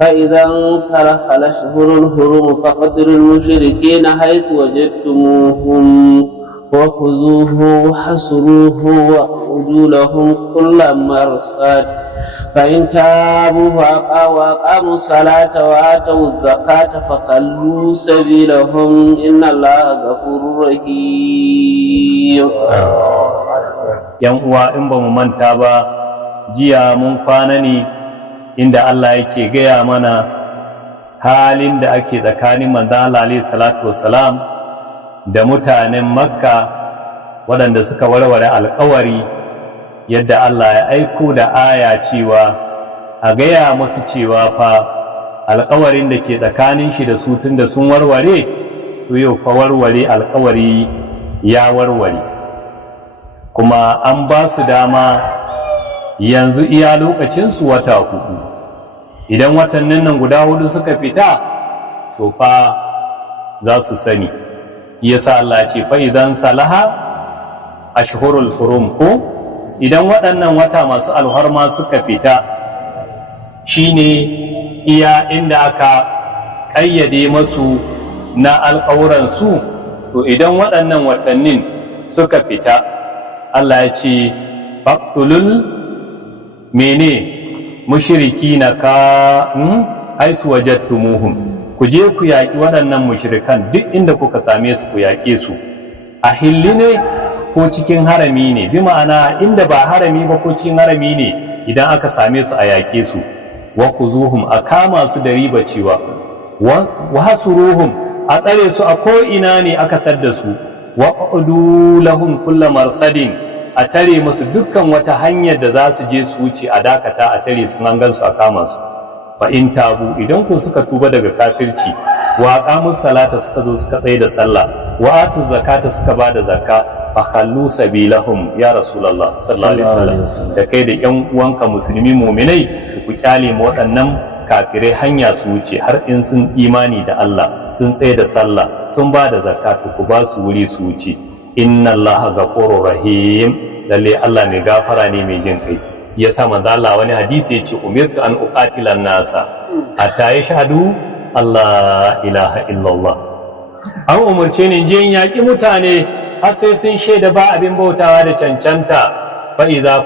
فإذا انسلخ الأشهر الحرم فاقتلوا المشركين حيث وجدتموهم وخذوهم وحصروهم واقعدوا لهم كل مرصاد فإن تابوا وأقاموا الصلاة وآتوا الزكاة فخلوا سبيلهم إن الله غفور رحيم. yan uwa in ba mu manta ba jiya mun kwana ne inda Allah yake gaya mana halin da ake tsakanin manzon Allah alaihi salatu wassalam da mutanen Makka waɗanda suka warware alƙawari, yadda Allah ya aiko da aya cewa a gaya musu cewa fa alƙawarin da ke tsakanin shi da su tunda sun warware, to yau fa warware alƙawari ya warware, kuma an ba su dama yanzu iya lokacinsu wata 4. Idan watannin nan guda 4 suka fita, to fa za su sani. Yasa Allah ce fa idan salaha ashhurul hurum, ko idan waɗannan wata masu alharma suka fita, shine iya inda aka ƙayyade masu na alƙawuransu, to idan waɗannan watannin suka fita, Allah ya ce faqtulul mene mushriki na ka haisu wajadtumuhum, ku je ku yaƙi waɗannan mushrikan duk inda kuka same su ku yaƙe su, a hilli ne ko cikin harami ne, bi ma'ana inda ba harami ba ko cikin harami ne, idan aka same su a yaƙe su, wa kuzuhum a kama su da riba cewa, wa hasuruhum a tsare su a ko'ina ne aka tadda su, wa ƙudu lahum kulla marsadin a tare musu dukkan wata hanyar da za su je su wuce a dakata a tare su nan gansu a kama su. Fa in tabu, idan ku suka tuba daga kafirci, wa aqamus salata suka zo suka tsaye da sallah, wa atu zakata suka ba da zakka, fa khallu sabilahum ya rasulullah sallallahu alaihi wasallam, da kai da yan uwanka musulmi mu'minai ku kyale mu waɗannan kafirai hanya su wuce har in sun imani da Allah, sun tsaye da sallah, sun ba da zakka, ku ba su wuri su wuce. Inna allaha ghafurur rahim, lalle Allah mai gafara ne mai jin kai. Ya sa manzo Allah wani hadisi yace umirtu an uqatila nasa hatta yashhadu Allah ilaha illallah, an umurce ni je yaki mutane har sai sun shaida ba abin bautawa da cancanta. Fa iza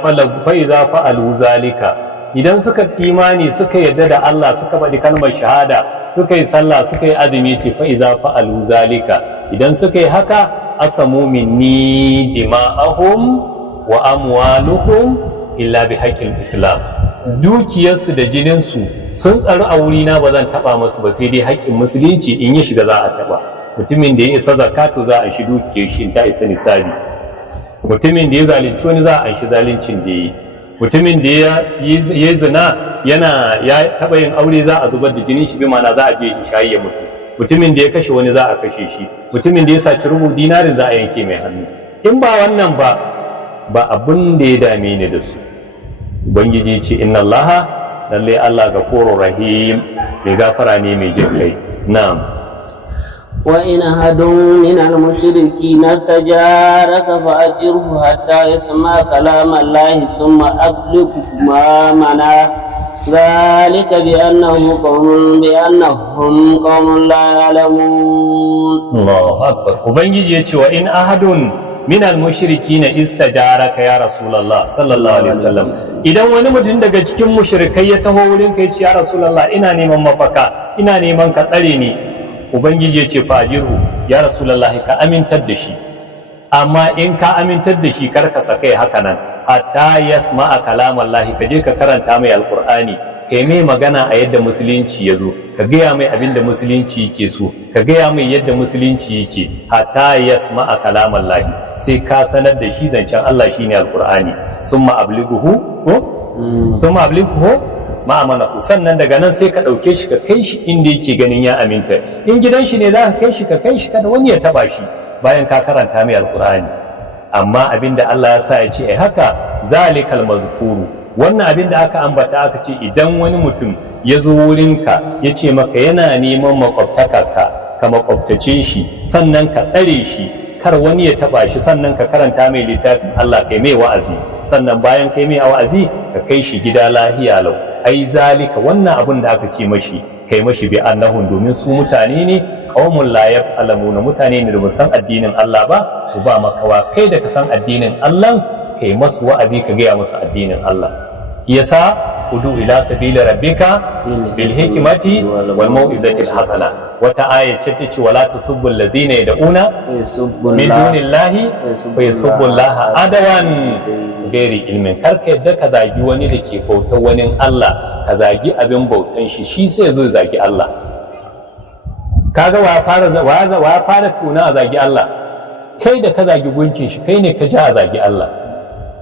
fa'alu zalika, idan suka imani suka yarda da Allah, suka faɗi kalmar shahada, suka yi sallah, suka yi azumi, ce fa iza fa'alu zalika, idan suka yi haka asamu minni dima'ahum wa amwaluhum illa bi haqqil islam, dukiyarsu da jininsu sun tsaru a wurina, ba zan taba masu ba sai dai haƙƙin musulunci in yi shiga za a taba. Mutumin da ya isa zakatu za a shi dukiyar shi ta isa nisabi, mutumin da ya zalunci wani za a shi zaluncin da yi, mutumin da ya zina ya taba yin aure za a zubar da jinin shi, bi mana za a je shi shayi ya mutu, mutumin da ya kashe wani za a kashe shi, mutumin da ya saci rubu dinarin za a yanke mai hannu. In ba wannan ba abin da ya dame ni da su. Ubangiji ce inna allaha lalle Allah ghafurur rahim, mai gafara ne mai jin kai. Na'am. wa in ahadun min al-mushrikin istajaraka fa'ajirhu hatta yasma kalam Allah thumma ablighu ma mana dhalika bi annahum qawmun la ya'lamun. Allahu akbar. Ubangiji ya ce wa in ahadun min al-mushrikin istajaraka ya rasulullah sallallahu alaihi wasallam, idan wani mutum daga cikin mushrikai ya taho wurin kai ce ya rasulullah ina neman mafaka, ina neman ka tsare ni, ubangiji ya ce fajiru ya rasulullah ka amintar da shi, amma in ka amintar da shi kar ka sakai haka nan hatta yasma'a kalamallahi, ka je ka karanta mai alqur'ani, kai mai magana a yadda musulunci ya zo, ka gaya mai abin da musulunci yake so, ka gaya mai yadda musulunci yake, hatta yasma'a kalamallahi, sai ka sanar da shi zancen Allah shine alqur'ani, summa ablighuhu ma'amanahu, sannan daga nan sai ka ɗauke shi ka kai shi inda yake ganin ya aminta. In gidan shi ne za ka kai shi, ka kai shi kada wani ya taba shi bayan ka karanta mai alqur'ani. Amma abinda Allah ya sa ya ce ai haka, zalikal mazkuru, wannan abin da aka ambata aka ce idan wani mutum ya zo wurinka ya ce maka yana neman makwabtakarka, ka makwabtace shi, sannan ka tsare shi kar wani ya taba shi, sannan ka karanta mai littafin Allah, kai mai wa'azi, sannan bayan kai mai wa'azi ka kai shi gida lahiya lau, ai zalika wannan abin da aka ce mashi kai mashi bi annahum domin su mutane ne qaumun la ya'lamuna mutane ne da ba san addinin Allah ba ku ba makawa kai da ka san addinin Allah kai masu wa'azi ka gaya masu addinin Allah yasa udu ila sabili rabbika bil hikmati wal mau'izati al hasana wata aya ce ta ce wala tusubbul ladina yad'una min dunillahi fa yusubbullaha adawan gairi ilmin karka yadda ka zagi wani da ke bautar wani Allah ka zagi abin bautan shi sai zo zagi Allah kaga wa fara tuna a zagi Allah kai da ka zagi gunkin shi kai ne ka ja a zagi Allah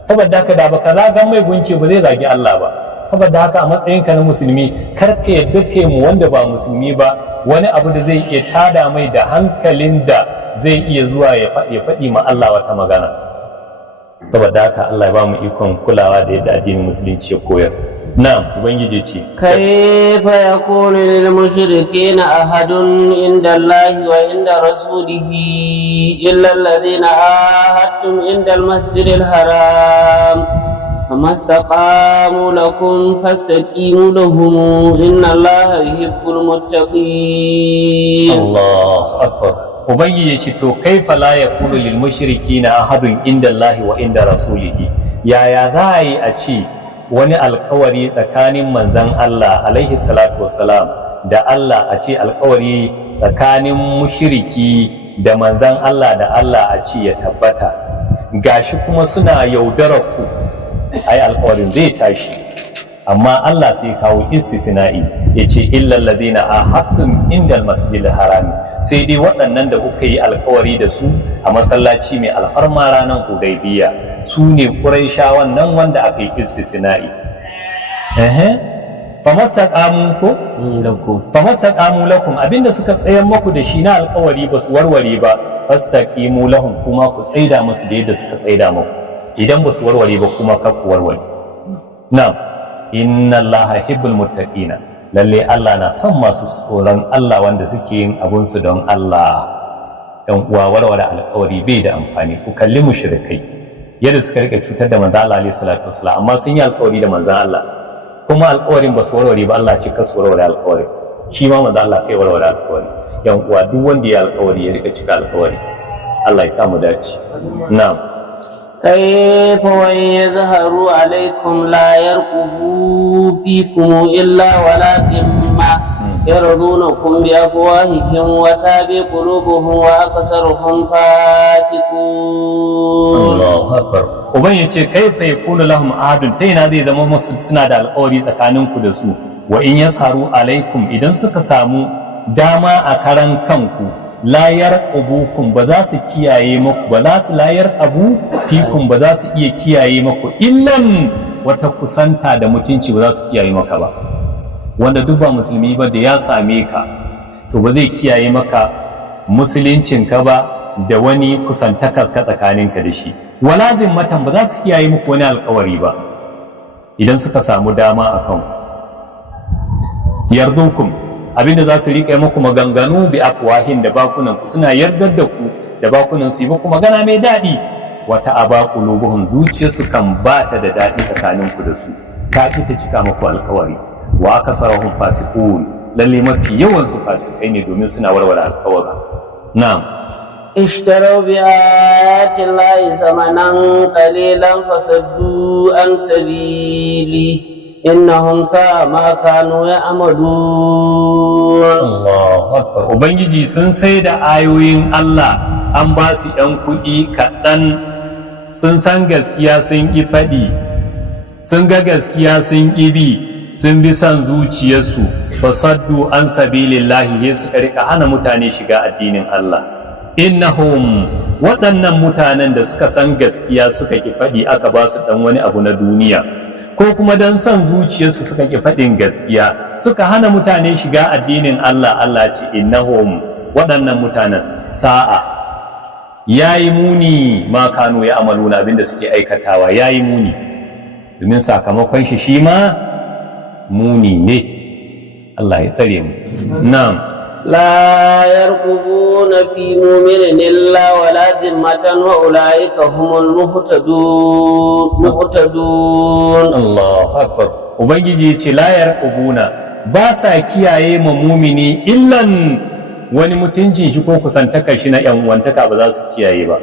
saboda haka da baka zagan mai gunki ba zai zagi Allah ba saboda haka a matsayinka na musulmi karka yadda kai mu wanda ba musulmi ba wani abu da zai iya tada mai da hankalin da zai iya zuwa ya faɗi ma Allah wata magana saboda haka Allah ya ba mu ikon kulawa da yadda addinin musulunci ya koyar na'am ubangiji ce kayfa yakunu lil mushrikeena ahadun inda Allahi wa inda rasulihi illa alladhina ahadtum inda al-masjidil haram فما استقاموا لكم فاستقيموا لهم إن الله يحب المتقين الله أكبر Ubangiji ya ce to kaifa la yakunu lil mushrikina ahadun inda Allah wa inda rasulihi yaya za a yi a ce wani alkawari tsakanin manzon Allah alaihi salatu wassalam da Allah a ce alkawari tsakanin mushriki da manzon Allah da Allah a ce ya tabbata gashi kuma suna yaudarar ku ai alkawarin zai tashi amma Allah sai kawo istisna'i yace illal ladina ahadtum indal masjidil harami sai dai waɗannan da kuka yi alkawari da su a masallaci mai alfarma ranar Hudaybiya su ne Quraishawan nan wanda aka yi istisna'i famastaqamu lakum abinda suka tsayar muku da shi na alkawari ba su warware ba fastaqimu lahum kuma ku tsaida musu da yadda suka tsaida muku idan ba su warware ba kuma kar ku warware na'am inna allaha hibbul muttaqina lalle Allah na son masu tsoron Allah wanda suke yin abun su don Allah dan uwa warware alƙawari bai da amfani ku kalli mushrikai yadda suka rika cutar da manzo Allah alaihi salatu wasallam amma sun yi alƙawari da manzo Allah kuma alƙawarin ba su warware ba Allah ce ka su warware alƙawari shi ma manzo Allah kai warware alƙawari yan uwa duk wanda ya alƙawari ya rika cika alƙawari Allah ya sa mu dace na'am كيف وإن يظهروا عليكم لا يرقبوا فيكم إلا ولا ذمة يرضونكم بأفواههم وتابع قلوبهم وأكثرهم فاسقون الله أكبر وبين يتي كيف يكون لهم عهد تينا ذي زمان مسلسنا دا القوري تكاننكو دسو وإن يظهروا عليكم إذن سكسامو داما أكران كنكو layar abukun ba za su kiyaye maku ba layar abu fikun ba za su iya kiyaye maku illan wata kusanta da mutunci ba za su kiyaye maka ba wanda duk ba musulmi ba da ya same ka to ba zai kiyaye maka musuluncinka ba da wani kusantakar ka tsakaninka da shi wala zimmatan ba za su kiyaye muku wani alkawari ba idan suka samu dama akan yardukum abinda za su riƙe muku maganganu bi afwahin da bakunan suna yardar da ku da bakunan su yi muku magana mai daɗi wata aba qulubuhum zuciyarsu kan ba ta da daɗi tsakanin ku da su ta ki ta cika muku alƙawari wa akasarahum fasiqun lalle mafi yawan su fasikai ne domin suna warware alƙawari na'am اشتروا بآيات الله ثمنا قليلا فصدوا عن سبيله innahum sa'a ma kanu ya'malun Allahu akbar ubangiji sun sai da ayoyin Allah an ba su ɗan kuɗi kaɗan sun san gaskiya sun ƙi faɗi sun ga gaskiya sun ƙi bi sun bi son zuciyarsu fasaddu an sabilillahi ne suka rika hana mutane shiga addinin Allah innahum waɗannan mutanen da suka san gaskiya suka ƙi faɗi aka ba su ɗan wani abu na duniya ko kuma don son zuciyarsu suka ƙi faɗin gaskiya suka hana mutane shiga addinin Allah Allah ce innahum waɗannan mutanen sa'a yayi muni ma kanu ya amaluna abinda suke aikatawa yayi muni domin sakamakon shi ma muni ne Allah ya tsare mu na'am لا يرقبون في مؤمن إلا ولا ذمة وأولئك هم المهتدون الله أكبر ubangiji ya ce la yarqubuna ba sa kiyaye ma mumini illan wani mutuncin shi ko kusantakar shi na yan uwantaka ba za su kiyaye ba,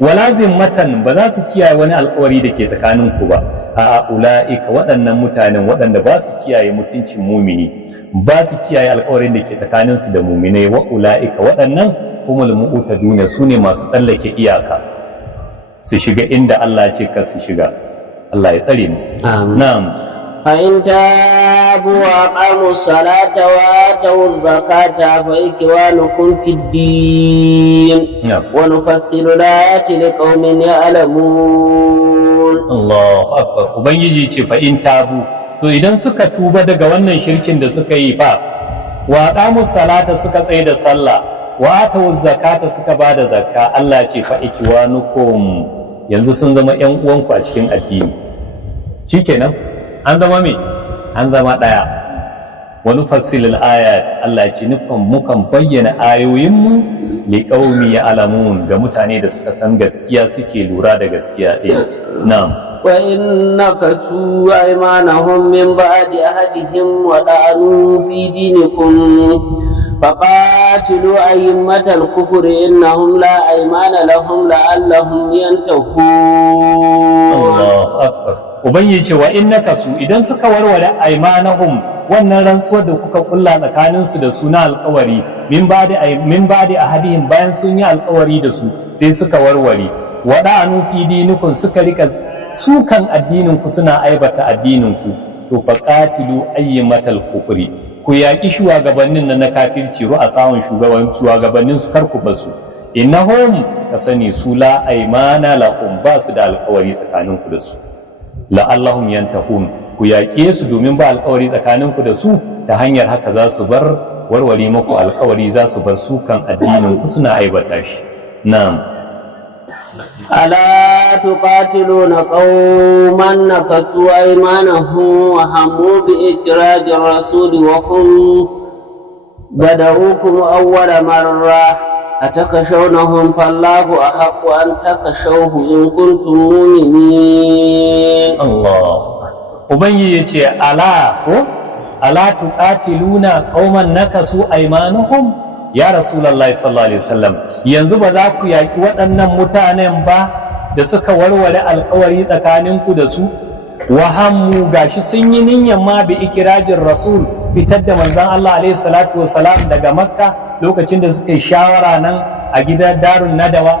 wala zimmatan ba za su kiyaye wani alkawari da ke tsakanin ku ba. A ula'ika waɗannan mutanen waɗanda ba su kiyaye mutuncin mumini, ba su kiyaye alkawarin da ke tsakanin su da muminai, wa ula'ika waɗannan humul mu'taduna su ne masu tsallake iyaka su shiga inda Allah ce ka su shiga. Allah ya tsare mu. Na'am. فإن تابوا وأقاموا الصلاة وآتوا الزكاة فإخوانكم في الدين ونفصل الآيات لقوم يعلمون. الله أكبر. Ubangiji ce fa in tabu, to idan suka tuba daga wannan shirkin da suka yi fa, wa aqamu salata suka tsaye da sallah, wa atu zakata suka bada zakka, Allah ce fa ikwanukum, yanzu sun zama ƴan uwanku a cikin addini. Shikenan an zama me? An zama ɗaya. Wani fassilil ayat, Allah ce nufin mukan bayyana ayoyinmu li qaumi ya'lamun, ga mutane da suka san gaskiya suke lura da gaskiya ɗin. Na'am. Wa innakatu aymanahum min ba'di ahadihim wa da'anu fi dinikum faqatilu aymatal kufri innahum la aymana lahum la'allahum yantahun. Allahu akbar. Ubangiji ce wa innaka su idan suka warware aymanahum, wannan rantsuwar da kuka kulla tsakanin su da suna alƙawari min ba'di ahadihim, bayan sun yi alƙawari da su sai suka warware, wada'anu fi dinikum suka rika sukan addinin ku suna aibata addinin ku, to faqatilu aymatal kufri, ku yaki shugabannin nan na kafirci, ru'asawan shugabannin su kar ku basu, innahum kasani su la aymana lahum, ba su da alƙawari tsakanin ku da su, la'allahum yantahun, ku yaƙe su domin ba alƙawari tsakaninku da su, ta hanyar haka za su bar warware muku alƙawari, za su bar sukan addinin ku suna aibata shi. Na'am. ألا تقاتلون قوما نكثوا أيمانهم وهموا بإخراج الرسول وهم بدأوكم أول مرة أتخشونهم فالله أحق أن تخشوه إن كنتم مؤمنين. الله. Ubangiji ya ce ala tuqatiluna qauman nakasu aymanuhum, ya rasulullahi sallallahu alaihi wasallam, yanzu ba za ku yaki waɗannan mutanen ba da suka warware alƙawari tsakaninku da su, wahammu gashi sun yi niyyar ma bi ikirajin rasul, fitar da manzon Allah alaihi salatu wasalam daga makka lokacin da suka yi shawara nan a gidan darun nadawa,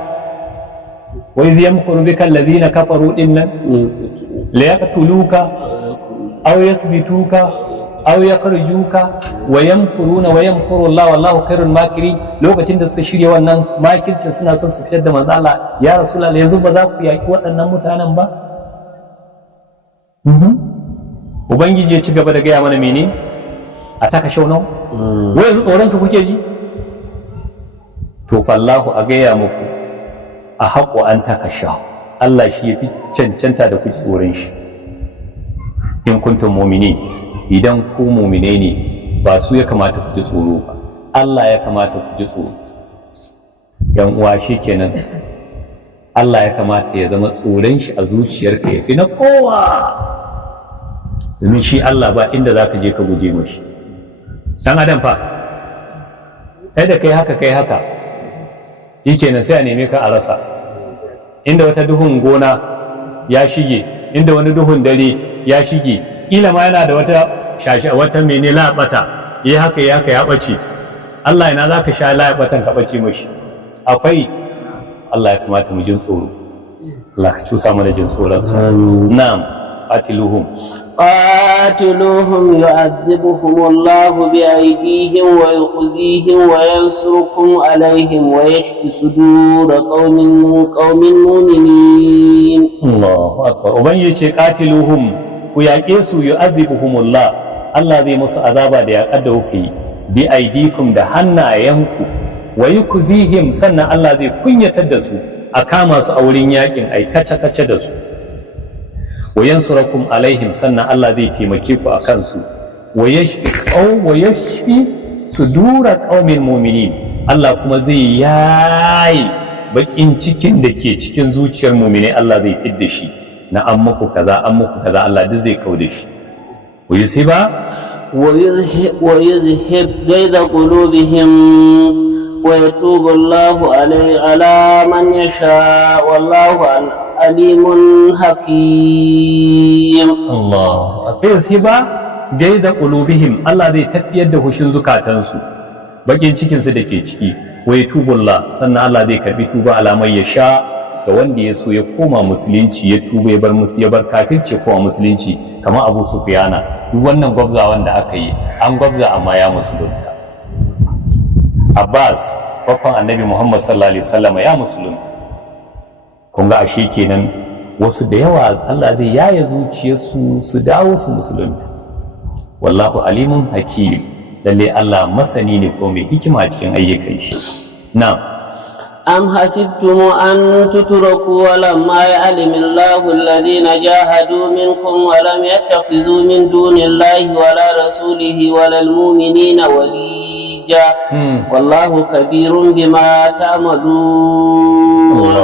wa idh yamkuru bika allazina kafaru dinnan la yaqtuluka aw yasbituka aw yakhrujuka wa yamkuruna wa yamkuru Allah wallahu khairul makirin, lokacin da suka shirya wannan makircin suna son su fitar da manzo Allah, ya rasulullah yanzu ba za ku yaki waɗannan mutanen ba? Ubangiji ya ci gaba da gaya mana mene a taka shaunau, wai yanzu tsoron su kuke ji? To fallahu a gaya muku a haƙo an taka sha, Allah shi ya fi cancanta da kuke tsoron shi, in kuntum mu'minin, idan ku mu'mine ne ba su ya kamata ku ji tsoro ba, Allah ya kamata ku ji tsoro. Yan uwa shikenan, Allah ya kamata ya zama tsoron shi a zuciyarka ya fi na kowa, domin shi Allah ba inda za ka je ka guje mashi. Dan adam fa kai da kai haka yikenan sai a neme ka a rasa, inda wata duhun gona ya shige, inda wani duhun dare ya shige, kila ma yana da wata mene laɓata, yi haka ya ɓace. Allah yana za ka sha laɓatan ka ɓace mashi? Akwai. Allah ya kamata mu jin tsoro, Allah ka cusa mana jin tsoronsa. Na'am. قاتلوهم يعذبهم الله بأيديهم ويخزيهم وينصركم عليهم ويشفي صدور قوم مؤمنين. الله أكبر. ومن يشي قاتلوهم ويعيسوا يعذبهم الله zai musu azaba da ya kaddauke bi aidikum da hannayenku, wa yukzihim, sannan Allah zai kunyatar da su, a kama su a wurin yakin ai kace da su, wa yansurakum alaihim, sannan Allah zai taimake ku a kansu, wa yashfi sudura qaumin mu'minin, Allah kuma zai yayi bakin cikin da ke cikin zuciyar mu'mini, Allah zai fidda shi na an muku kaza Allah duk zai kauda shi. ويذهب غيظ قلوبهم ويتوب الله على من يشاء والله عليم حكيم. الله يذهب غيظ قلوبهم Allah zai tafiyar da hushin zukatansu bakin cikinsu da ke ciki wa yatubullah sannan Allah zai karbi tuba alamai ya sha ga wanda ya so ya koma musulunci ya tuba ya bar kafirci koma musulunci kamar Abu Sufyana. Duk wannan gwabzawan da aka yi an gwabza amma ya musulunta. Abbas babban annabi Muhammad sallallahu alaihi wasallam ya musulunta. Kun ga ashe kenan wasu da yawa Allah zai yaye zuciyarsu su dawo su musulunta. Wallahu alimun hakim, lalle Allah masani ne ko mai hikima cikin ayyukan shi. Na'am. أم حسبتم أن تتركوا ولما يعلم الله الذين جاهدوا منكم ولم يتخذوا من دون الله ولا رسوله ولا المؤمنين وليجا والله كبير بما تعملون.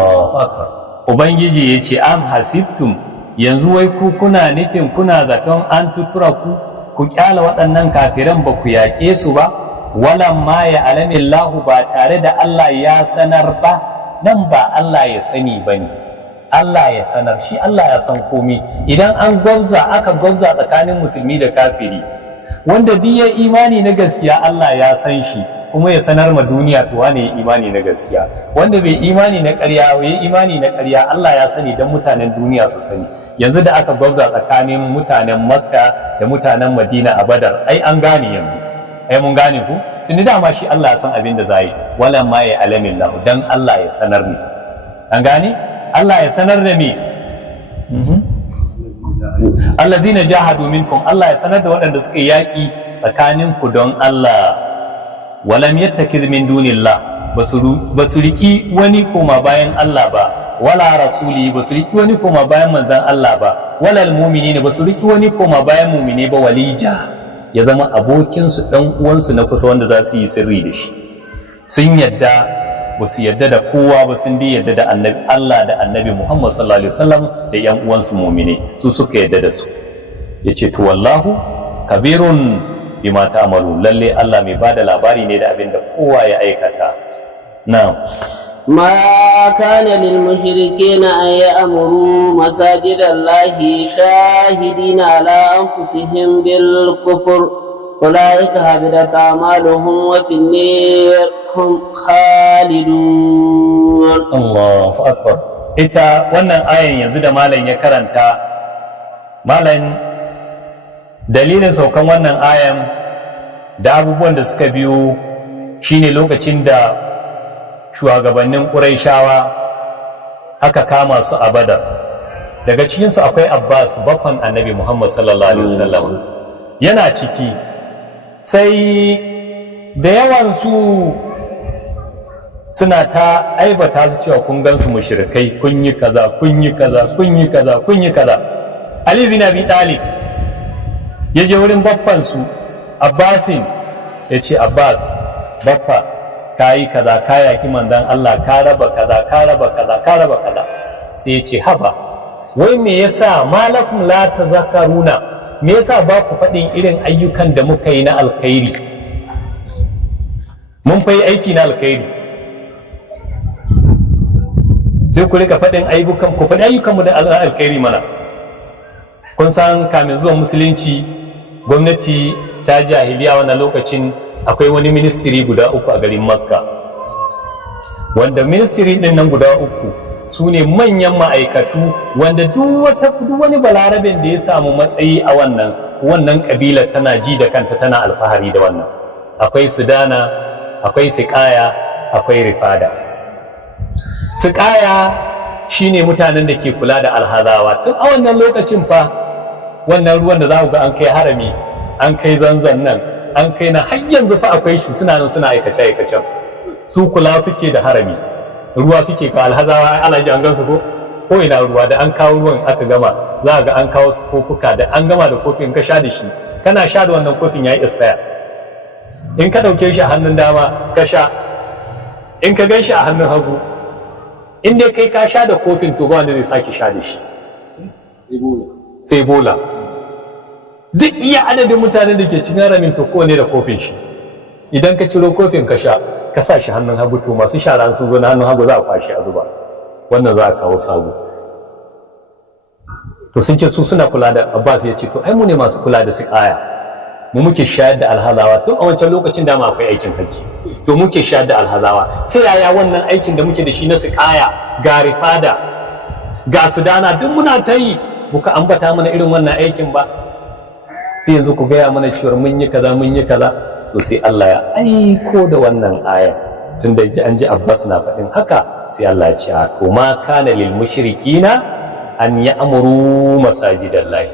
Ubangiji ya ce am hasibtum yanzu wai ku kuna nufin kuna zaton an tuturaku ku kyala waɗannan kafiran ba ku yaƙe su ba walamma ya alamin lahu ba tare da Allah ya sanar ba. Nan ba Allah ya sani ba ne, Allah ya sanar, shi Allah ya san komi. Idan an aka gwabza tsakanin musulmi da kafiri, wanda duk ya imani na gaskiya Allah ya san shi kuma ya sanar ma duniya to wane ya imani na gaskiya, wanda bai imani na ƙarya ya imani na ƙarya Allah ya sani don mutanen duniya su sani. Yanzu da aka gwabza tsakanin mutanen Makka da mutanen Madina a Badar, ai an gane yanzu. Mun gane ku tuni dama shi Allah ya san abin da zai wala ma ya alamin lahu dan Allah ya sanar ne. An gane Allah ya sanar da me allazina jahadu minkum Allah ya sanar da waɗanda suka yaki tsakanin ku don Allah. Walam yattakiz min dunillah basu riki wani koma bayan Allah ba, wala rasuli basu riki wani koma bayan manzon Allah ba, wala almu'minina basu riki wani koma bayan mu'mine ba, walija ya zama abokinsu ɗan uwansu na kusa wanda za su yi sirri da shi. Sun yadda ba su yadda da kowa ba, sun dai yadda da annabi Allah da annabi Muhammad sallallahu alaihi wasallam da yan uwansu mu'mine, su suka yadda da su. Yace to wallahu kabirun bima ta'malu, lalle Allah mai bada labari ne da abin da kowa ya aikata. Na'am. ما كان للمشركين أن يأمروا مساجد الله شاهدين على أنفسهم بالكفر أولئك هبطت أعمالهم وفي النار هم خالدون. الله أكبر. ita wannan ayan yanzu da malam ya karanta, malam dalilin saukan wannan ayan da abubuwan da suka biyo shine lokacin da shugabannin Qurayshawa aka kama su a Badar. Daga cikinsu akwai Abbas baffan annabi Muhammad sallallahu alaihi wasallam yana ciki. Sai da yawansu suna ta aibata su cewa kun gansu mushrikai, kun yi kaza kun yi kaza kun yi kaza kun yi kaza. Ali bin Abi Talib ya je wurin baffansu Abbasin ya ce, Abbas baffa ka yi kaza, ka yaki manzon Allah, ka raba kaza ka raba kaza ka raba kaza. Sai ya ce haba, wai me yasa malakum la tazakaruna, me yasa ba ku faɗin irin ayyukan da muka yi na alkhairi? Mun fa yi aiki na alkhairi, sai ku rika faɗin ayyukan ku, faɗi ayyukanmu da alkhairi mana. Kun san kamin zuwan musulunci gwamnati ta jahiliya wannan lokacin akwai wani ministry guda uku a garin Makka, wanda ministry din nan guda uku su ne manyan ma'aikatu wanda duk wani balarabin da ya samu matsayi a wannan kabila tana ji da kanta, tana alfahari da wannan. Akwai Sudana, akwai Siqaya, akwai Rifada. Siqaya shine mutanen da ke kula da alhazawa. Tun a wannan lokacin fa wannan ruwan da za ku ga an kai harami, an kai zanzan nan, an kai na har yanzu fa akwai shi, suna nan suna aikace-aikacen. Su kula suke da harami, ruwa suke ka alhazawa, alaji an gansu ko ina ruwa, da an kawo ruwan aka gama za ga an kawo su kofuka, da an gama da kofin ka sha da shi, kana sha da wannan kofin ya yi isaya. In ka ɗauke shi a hannun dama ka sha, in ka gan shi a hannun hagu, in dai kai ka sha da kofin to ba wanda zai sake sha da shi, sai bola. duk iya adadin mutanen da ke cikin haramin to kowane da kofin shi, idan ka ciro kofin ka sha ka sa shi hannun hagu, to masu shara sun zo na hannun hagu za a kwashi a zuba, wannan za a kawo sabo. To sun ce su suna kula da, Abbas ya ce to ai mu ne masu kula da siƙaya, mu muke shayar da alhazawa. Tun a wancan lokacin da ma akwai aikin hajji, to muke shayar da alhazawa. Ta yaya wannan aikin da muke da shi na siƙaya, ga rifada, ga sudana, duk muna ta yi, muka ambata mana irin wannan aikin ba? Sai yanzu ku gaya mana cewa mun yi kaza mun yi kaza. To sai Allah ya aiko da wannan aya, tun da an ji Abbas na faɗin haka, sai Allah ya ce to ma kana lil mushrikina an ya'muru masajidallahi.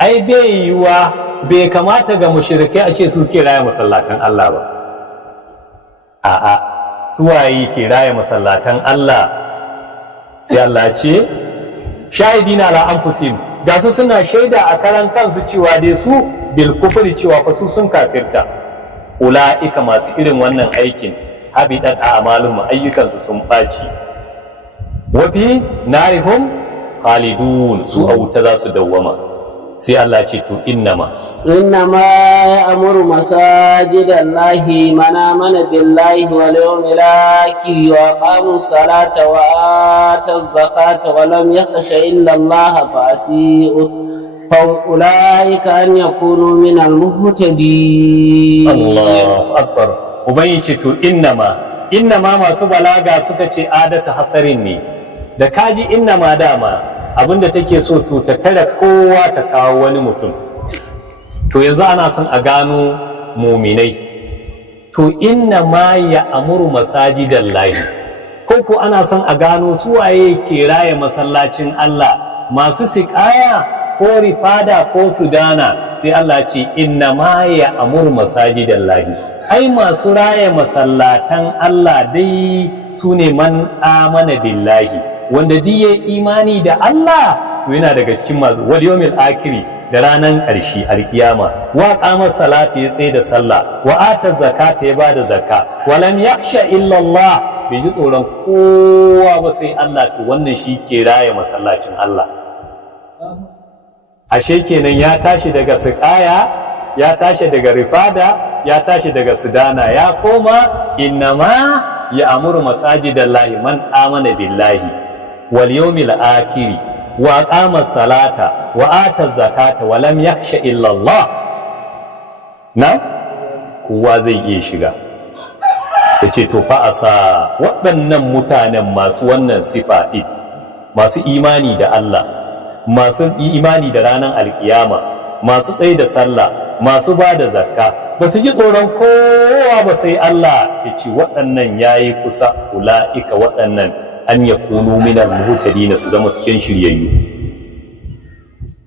Ai bai yiwa, bai kamata ga mushrikai a ce su ke raya masallatan Allah ba. A'a, su waye ke raya masallatan Allah? Sai Allah ce shahidina ala anfusihim, da su suna shaida a karan kansu cewa dai su bil kufri, cewa fa su sun kafirta. Ula'ika, masu irin wannan aikin, habidat a'malum, ayyukansu sun ɓaci. Wa fi narihum khalidun, su a wuta za su dawwama. Sai Allah ce to innama ya'muru masajidallahi man amana billahi wal yawmil akhir wa aqama as-salata wa ata az-zakata wa lam yakhsha illa Allah fa ulaika an yakunu min al-muhtadin. Allahu akbar. Ubangi ce to innama masu balaga suka ce adata hatsarin ne, da kaji innama dama abinda take so to ta tare kowa ta kawo wani mutum. To yanzu ana son a gano muminai, to inna ma ya amuru masajidan lahi, ko ana son a gano su waye ke raya masallacin Allah, masu siƙaya ko rifada ko sudana. Sai Allah ce inna ma ya amuru masajidan lahi, ai masu raya masallatan Allah dai su ne man amana billahi, wanda duk yayi imani da Allah yana daga cikin masu wal yawmil akhir, da ranan ƙarshe alkiyama, wa qama salati, ya tsaye da sallah, wa ata zakata, ya bada zakka, wa lam yakhsha illa Allah, bai ji tsoron kowa ba sai Allah. To wannan shi ke raya masallacin Allah. Ashe kenan ya tashi daga siqaya, ya tashi daga rifada, ya tashi daga sudana, ya koma innama ya amuru masajidallahi man amana billahi wal yawmil akhir wa aqama salata wa ata zakata wa lam yakhsha illa Allah. Na kowa zai iya shiga. Yace to fa asa waɗannan mutanen masu wannan sifa din, masu imani da Allah, masu imani da ranar alkiyama, masu tsaye da sallah, masu ba da zakka, ba su ji tsoron kowa ba sai Allah. Yace waɗannan yayi kusa, ula'ika waɗannan an yakunu minal muhtadin, su zama cikin shiryayyu.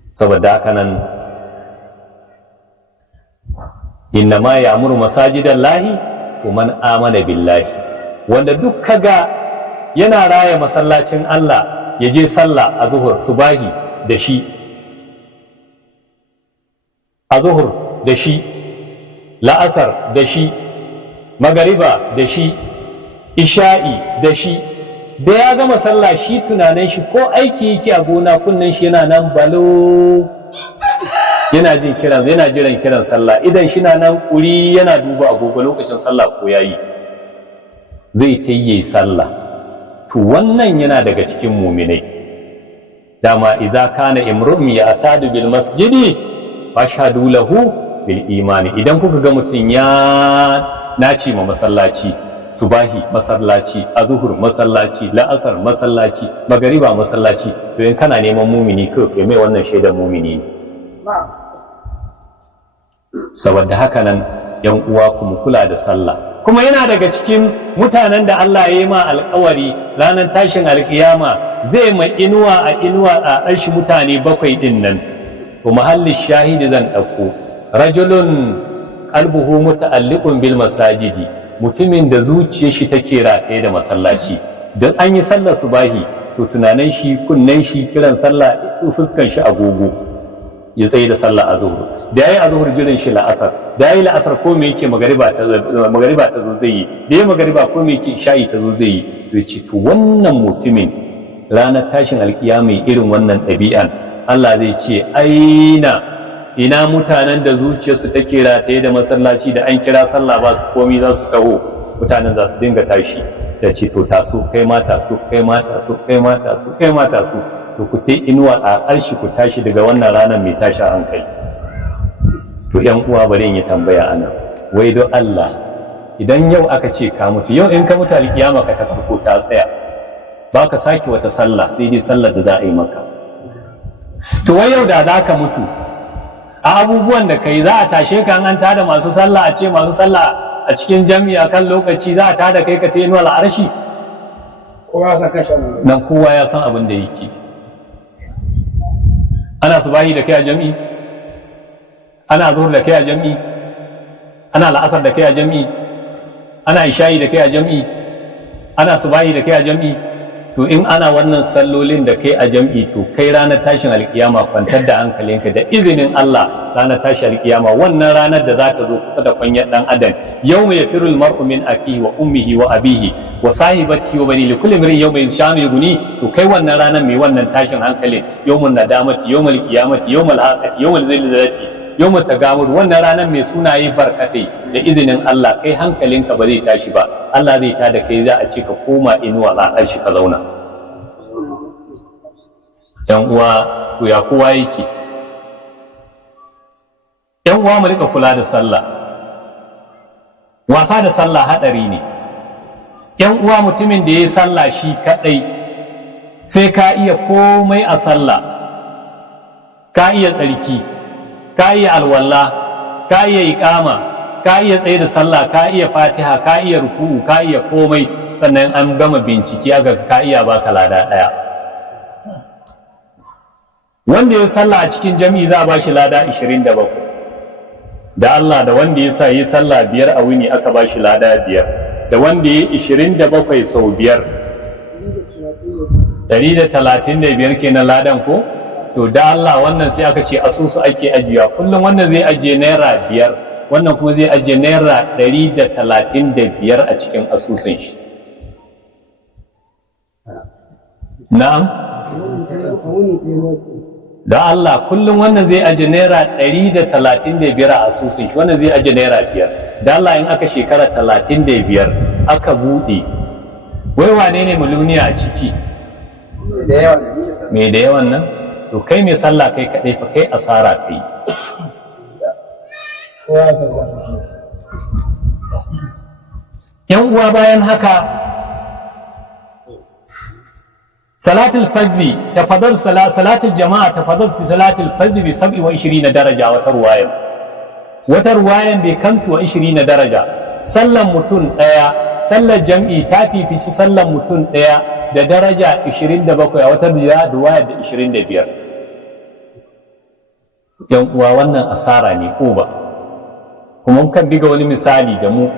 Saboda haka nan innama ya'muru masajidallahi wa man amana billahi, wanda duk kaga yana raya masallacin Allah, ya je sallah a zuhur subahi da shi, a zuhur da shi, la'asar da shi, magariba da shi, isha'i da shi, da ya gama sallah shi tunanin shi ko aiki yake a gona, kunnen shi yana nan balo, yana jiran kiran sallah, idan shi na nan kuri yana duba agogo lokacin sallah ko yayi, zai ta yi sallah. To wannan yana daga cikin muminai. Dama idza kana imru'un ya'tadu bil masjidi fashhadu lahu bil imani. Idan kuka ga mutun ya naci ma masallaci, subahi masallaci, azhur masallaci, la'asar masallaci, magariba masallaci, to in kana neman mumini kai mai wannan shaidar mumini. Saboda haka nan yan uwa kuma kula da sallah, kuma yana daga cikin mutanen da Allah ya yi ma alƙawari ranar tashin alƙiyama zai ma inuwa a ɗarshi mutane 7 ɗin nan. To mahallin shahidi zan ɗauko, rajulun qalbuhu muta'alliqun bil masajidi, mutumin da zuciyar shi take rataye da masallaci. Don an yi sallar subahi, to tunanin shi, kunnen shi kiran sallah, fuskan shi agogo, ya tsaye da sallah azhur, da yayi azhur jiran shi la'asar, da yayi la'asar ko me yake magariba ta zo zai yi, da yayi magariba ko me yake sha'i ta zo zai yi. To ce to wannan mutumin ranar tashin alkiyama irin wannan ɗabi'an, Allah zai ce aina ina mutanen da zuciyarsu take rataye da masallaci da an kira sallah ba su komi za su taho, mutanen za su dinga tashi da ce to taso kai ma taso kai ma taso kai ma taso kai ma taso, to ku ta inuwa a ƙarshe ku tashi daga wannan ranar mai tashi hankali. To yan uwa bari in yi tambaya anan, wai don Allah idan yau aka ce ka mutu, yau in ka mutu alƙiyama ka ta farko ta tsaya, ba ka sake wata sallah sai dai sallar da za a yi maka. To wai yau da za ka mutu a abubuwan da kai, za a tashe ka an tada masu sallah, a ce masu sallah a cikin jami'a kan lokaci za a tada kai ka ta yi nuwal arshi? Nan kowa ya san abin da yake. Ana subahi da kai a jami'i, ana zuhur da kai a jami'i, ana la'asar da kai a jami'i, ana isha'i da kai a jami'i, ana subahi da kai a jami'i. To in ana wannan sallolin da kai a jam'i, to kai ranar tashin alkiyama kwantar da hankalinka, da izinin Allah ranar tashin alkiyama, wannan ranar da za ta zo kusa da kwanyar dan adam, yawma yafirul mar'u min akihi wa ummihi wa abihi wa sahibatihi wa bani likulli imrin yawma yashanu yughni. To kai wannan ranar mai wannan tashin hankalin, yawmun nadamati, yawmul qiyamati, yawmul haqati, yawmul zilzalati, yawmul tagamur, wannan ranar mai sunaye barkatai, da izinin Allah kai hankalinka ba zai tashi ba, Allah zai tada kai, za a ce ka koma inuwa a ƙarshe ka zauna. ‘Yan uwa, to ya kowa yake? ‘Yan uwa mu rika kula da sallah, wasa da sallah haɗari ne. ‘Yan uwa, mutumin da ya yi sallah shi kaɗai, sai ka iya komai a sallah, ka iya tsarki, ka iya alwala, ka iya iƙama, ka iya tsaye da sallah, ka iya fatiha, ka iya ruku'u, ka iya komai, sannan an gama bincike aka ka iya baka lada ɗaya. Wanda ya sallah a cikin jami'i za a bashi lada 27, da Allah, da wanda ya sa yi sallah 5 a wuni aka bashi lada 5, da wanda ya 27 sau 5 135 kenan ladan ko. To da Allah, wannan sai aka ce asusu ake ajiya, kullum wannan zai ajiye naira 5, wannan kuma zai ajiye naira 135 a cikin asusun shi. Na'am? Da Allah, kullum wannan zai ajiye naira 135 a asusun shi, wannan zai ajiye naira 5. Da Allah, in aka shekara 35 aka buɗe, wai wane ne miluniya a ciki? Mai da yawan nan? To kai mai sallah kai kaɗai fa kai asara kai. ‘Yan uwa, bayan haka, salatul fajri tafadal salatul jama'a tafadal fi salatul fajri bi 27 daraja wata ruwayan bai kamsu wa 20 daraja. Sallan mutum daya, sallar jam'i ta fifici sallan mutum daya da daraja 27, a wata ruwaya da 25. yan uwa, wannan asara ne ko ba? Kuma kan biga wani misali da mu,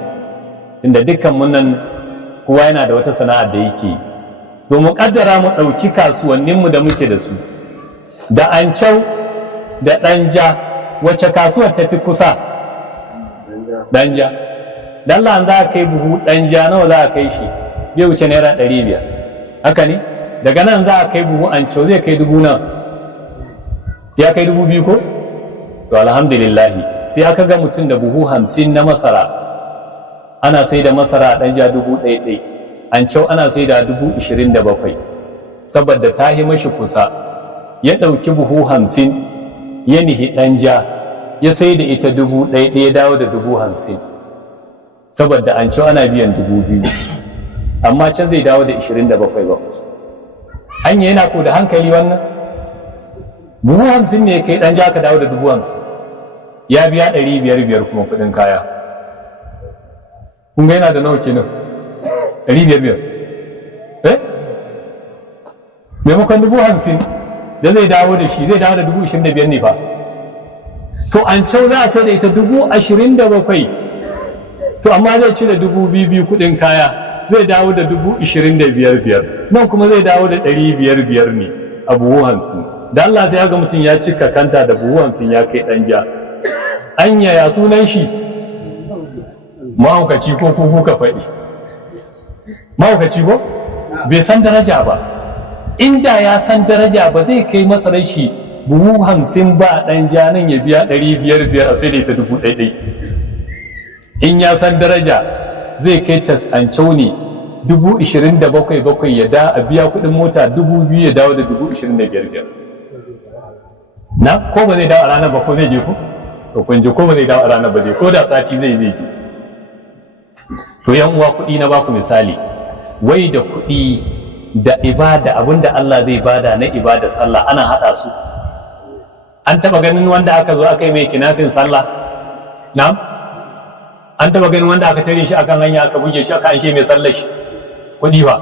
inda dukkan mun nan kowa yana da wata sana'ar da yake yi. Domin kaddara mu ɗauki kasuwanninmu da muke da su, da Ancau da Ɗanja, wacce kasuwar tafi kusa? Ɗanja. Allah za a kai buhu Ɗanja nawa za a kai shi? Bai wuce naira 500, haka ne? Daga nan za a kai buhu Ancau zai kai 1000 nan, ya kai 2000 ko? To alhamdulillah, sai aka ga mutum da buhu 50 na masara, ana sai da masara a Ɗanja 1000. Ancau ana sai da 27,000, saboda ta yi mashi kusa. Ya ɗauki buhu 50 ya nihi Ɗanja, ya sai da ita 1,000, ya dawo da 50,000, saboda Ancau ana biyan 2,000, amma can zai dawo da 27,000. Anya yana ko da hankali wannan? Buhu 50 ne kai Ɗanja ka dawo da 50,000, ya biya 500 kuma kuɗin kaya. Kun ga yana da nawa kenan? 500, maimakon 50,000 da zai dawo da shi, zai dawo da 25,000 ne fa. To Ancau za a sai da ita 27,000, to amma zai cire 2,000 kudin kaya, zai dawo da 25,000, nan kuma zai dawo da 500 ne a buhu 50. Da Allah sai ga mutum ya cika kanta da buhu 50 ya kai Ɗanja. Anya ya sunan shi? Mahaukaci ko kuka faɗi? Mahaukaci ko? Bai san daraja ba. Inda ya san daraja ba zai kai matsalar shi buhu 50 ba ɗan janin ya biya 500 a sai ta 1,000. In ya san daraja zai kai ta ancau ne 27,700 ya da a biya kuɗin mota 2,000 ya dawo da 25,000. Na ko ba zai dawo a ranar ba ko zai je ko? To kun ji ko ba zai dawo a ranar ba zai ko da sati zai je. To yan uwa kuɗi na baku misali, wai da kuɗi da ibada abinda Allah zai bada na ibada sallah ana haɗa su. An taɓa ganin wanda aka zo aka yi mai kinafin sallah? Na'am? An taɓa ganin wanda aka tare shi akan hanya aka buge shi aka anshe mai sallar shi? Kuɗi ba.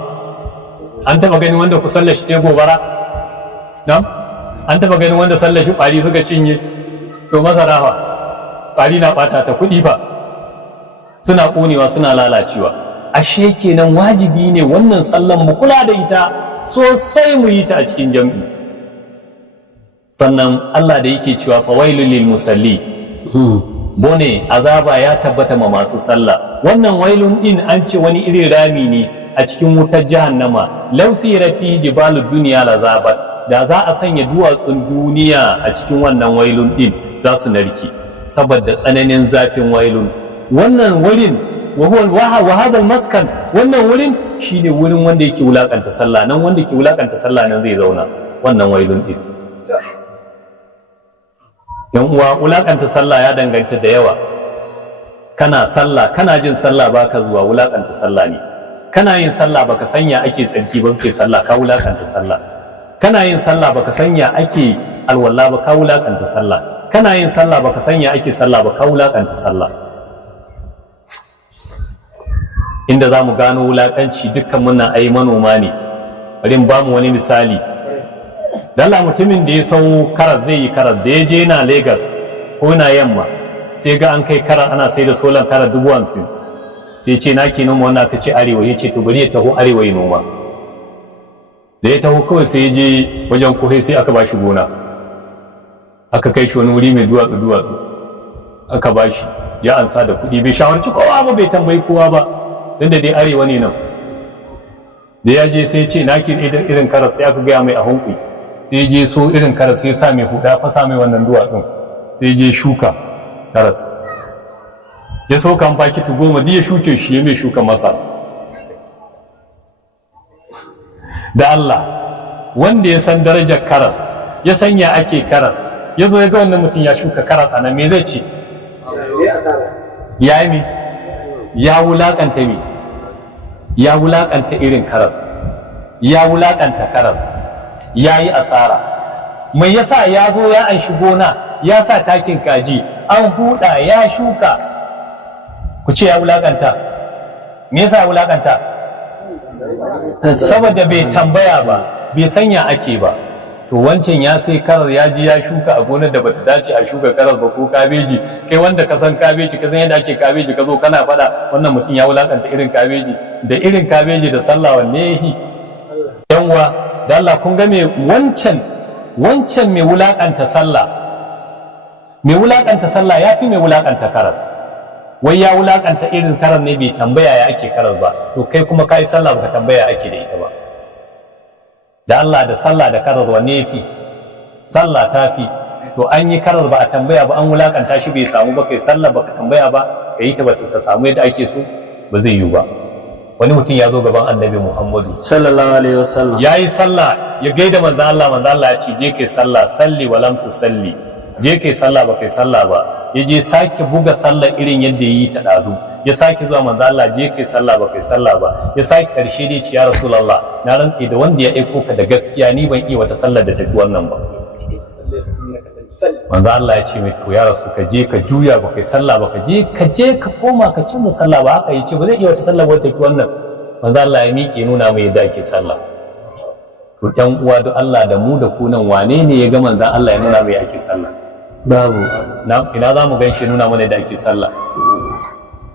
An taɓa ganin wanda ku sallar shi ta gobara? Na'am? An taɓa ganin wanda sallar shi ƙwari suka cinye? To masara fa, ƙwari na ɓata ta kuɗi fa. Suna ƙonewa suna lalacewa. Ashe kenan wajibi ne wannan sallan mu kula da ita sosai mu yi ta a cikin jam'i. Sannan Allah da yake cewa fawailul lil musalli, bone azaba ya tabbata ma masu sallah. Wannan wailun din an ce wani irin rami ne a cikin wutar jahannama. Law sira fi jibalud dunya lazabat, da za a sanya duwatsun duniya a cikin wannan wailun din za su narke saboda tsananin zafin wailun. Wannan wurin wa hadal maskan, wannan wurin shine wurin wanda yake wulakanta sallah, nan wanda yake wulakanta sallah nan zai zauna wannan wailun din. Yan uwa, wulakanta sallah ya danganta da yawa. Kana sallah, kana jin sallah baka zuwa, wulakanta sallah ne. Kana yin sallah baka sanya ake tsarki ba kake sallah, ka wulakanta sallah. Kana yin sallah baka sanya ake alwala ba, ka wulakanta sallah. Kana yin sallah baka sanya ake sallah ba, ka wulakanta sallah. Inda za mu gano wulakanci dukkan muna ai manoma ne. Bari ba mu wani misali. Dalla mutumin da ya sau karas zai yi karas, da ya je na Lagos ko na yamma sai ga an kai karas ana sai da solan karas 50,000, sai ce na ke noma wannan aka ce arewa, ya ce to bari ya taho arewa ya noma. Da ya taho kawai sai ya je wajen kohai sai aka ba shi gona, aka kai shi wani wuri mai duwatsu aka ba shi, ya ansa da kuɗi, bai shawarci kowa ba, bai tambayi kowa ba, don da dai arewa ne nan. Da ya je sai ce na ke irin karas, sai aka gaya mai a hunkuyi, sai je so irin karas, sai sa mai huda fasa mai wannan duwatsun, sai je shuka karas, ya so kan fakiti 10 ya shuke shi, ya mai shuka masa. Da Allah, wanda ya san darajar karas, ya sanya ake karas, ya zo ya ga wannan mutum ya shuka karas a nan, me zai ce? Ya yi me? Ya wulakanta me? Ya wulakanta irin karas, ya wulakanta karas, ya yi asara. Mai yasa ya zo ya an gona, ya sa takin kaji, an huda ya shuka, ku ce ya wulakanta. Me yasa ya wulakanta? Saboda bai tambaya ba, bai sanya ake ba. To wancan ya sai karar, ya ji ya shuka a gonar da bata dace a shuka karar ba, ko kabeji. Kai wanda ka san kabeji, ka san yadda ake kabeji, ka zo kana faɗa wannan mutum ya wulakanta irin kabeji. Da irin kabeji da sallah wanne yahi? Yanwa da Allah, kun ga me wancan mai wulakanta sallah, mai wulakanta sallah ya fi mai wulakanta karas. Wai ya wulakanta irin karas ne, bai tambaya ya ake karas ba. To kai kuma kai sallah baka tambaya ake da ita ba. Da Allah da sallah da karar wanne fi? Sallah ta fi. To an yi karar ba a tambaya ba, an wulakanta shi bai samu ba, kai sallah baka tambaya ba, ka yi ta ba ta samu yadda ake so, ba zai yiwu ba. Wani mutum ya zo gaban Annabi Muhammadu sallallahu alaihi wasallam, ya yi sallah, ya gaida manzo Allah ya ce je kai sallah, salli wa lam tusalli, je kai sallah ba kai sallah ba. Ya je sake buga sallah irin yadda yi ta dazu, ya sake zuwa manzo Allah, je kai sallah ba kai sallah ba. Ya sake karshe dai ce ya Rasulullah, na rantse da wanda ya aiko ka da gaskiya, ni ban iya wata sallar da tafi wannan ba. Manzo Allah ya ce mai to ya Rasul, ka je ka juya ba kai sallah ba, ka je ka koma ka ci sallah ba. Haka yace ba zai iya wata sallah ba tafi wannan. Manzo Allah ya miƙe nuna mai yadda ake sallah. To ɗan uwa da Allah, da mu da ku nan, wane ne ya ga manzo Allah ya nuna mai ake sallah? babu. Ina za mu gan shi nuna mana da ake sallah?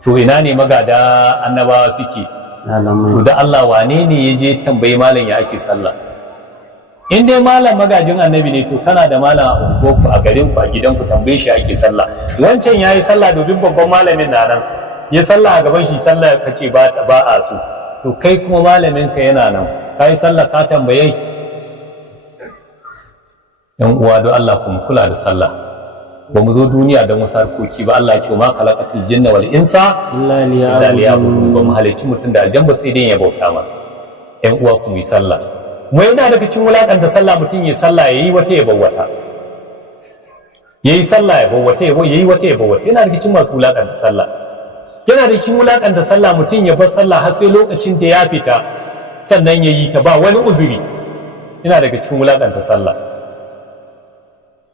To ina ne magada annabawa suke? To da Allah, wane ne ya je tambayi malam ya ake sallah? In dai malam magajin annabi ne, to kana da malam a unguwarku, a garinku, a gidanku, tambaye shi ake sallah. Wancan ya yi sallah domin babban malamin na nan, ya sallah a gaban shi, sallah kace ba a so. To kai kuma malamin ka yana nan, ka yi sallah ka tambaye? yan uwa don Allah kuma kula da sallah. Ba mu zo duniya don wasu harkoki ba. Allah ya ce ma khalaqatul jinna wal insa illa liya'budun. Ba mu halicci mutum da aljan ba sai dai ya bauta ma. Yan uwa ku yi sallah. Mu yana daga cikin wulakanta sallah, mutum ya sallah yayi wata ya bawwata. Yayi sallah ya bawwata, yayi wata ya bawwata. Yana daga cikin masu wulakanta sallah. Yana da cikin wulakanta sallah, mutum ya bar sallah har sai lokacin ta ya fita sannan yayi ta ba wani uzuri. Yana daga cikin wulakanta sallah.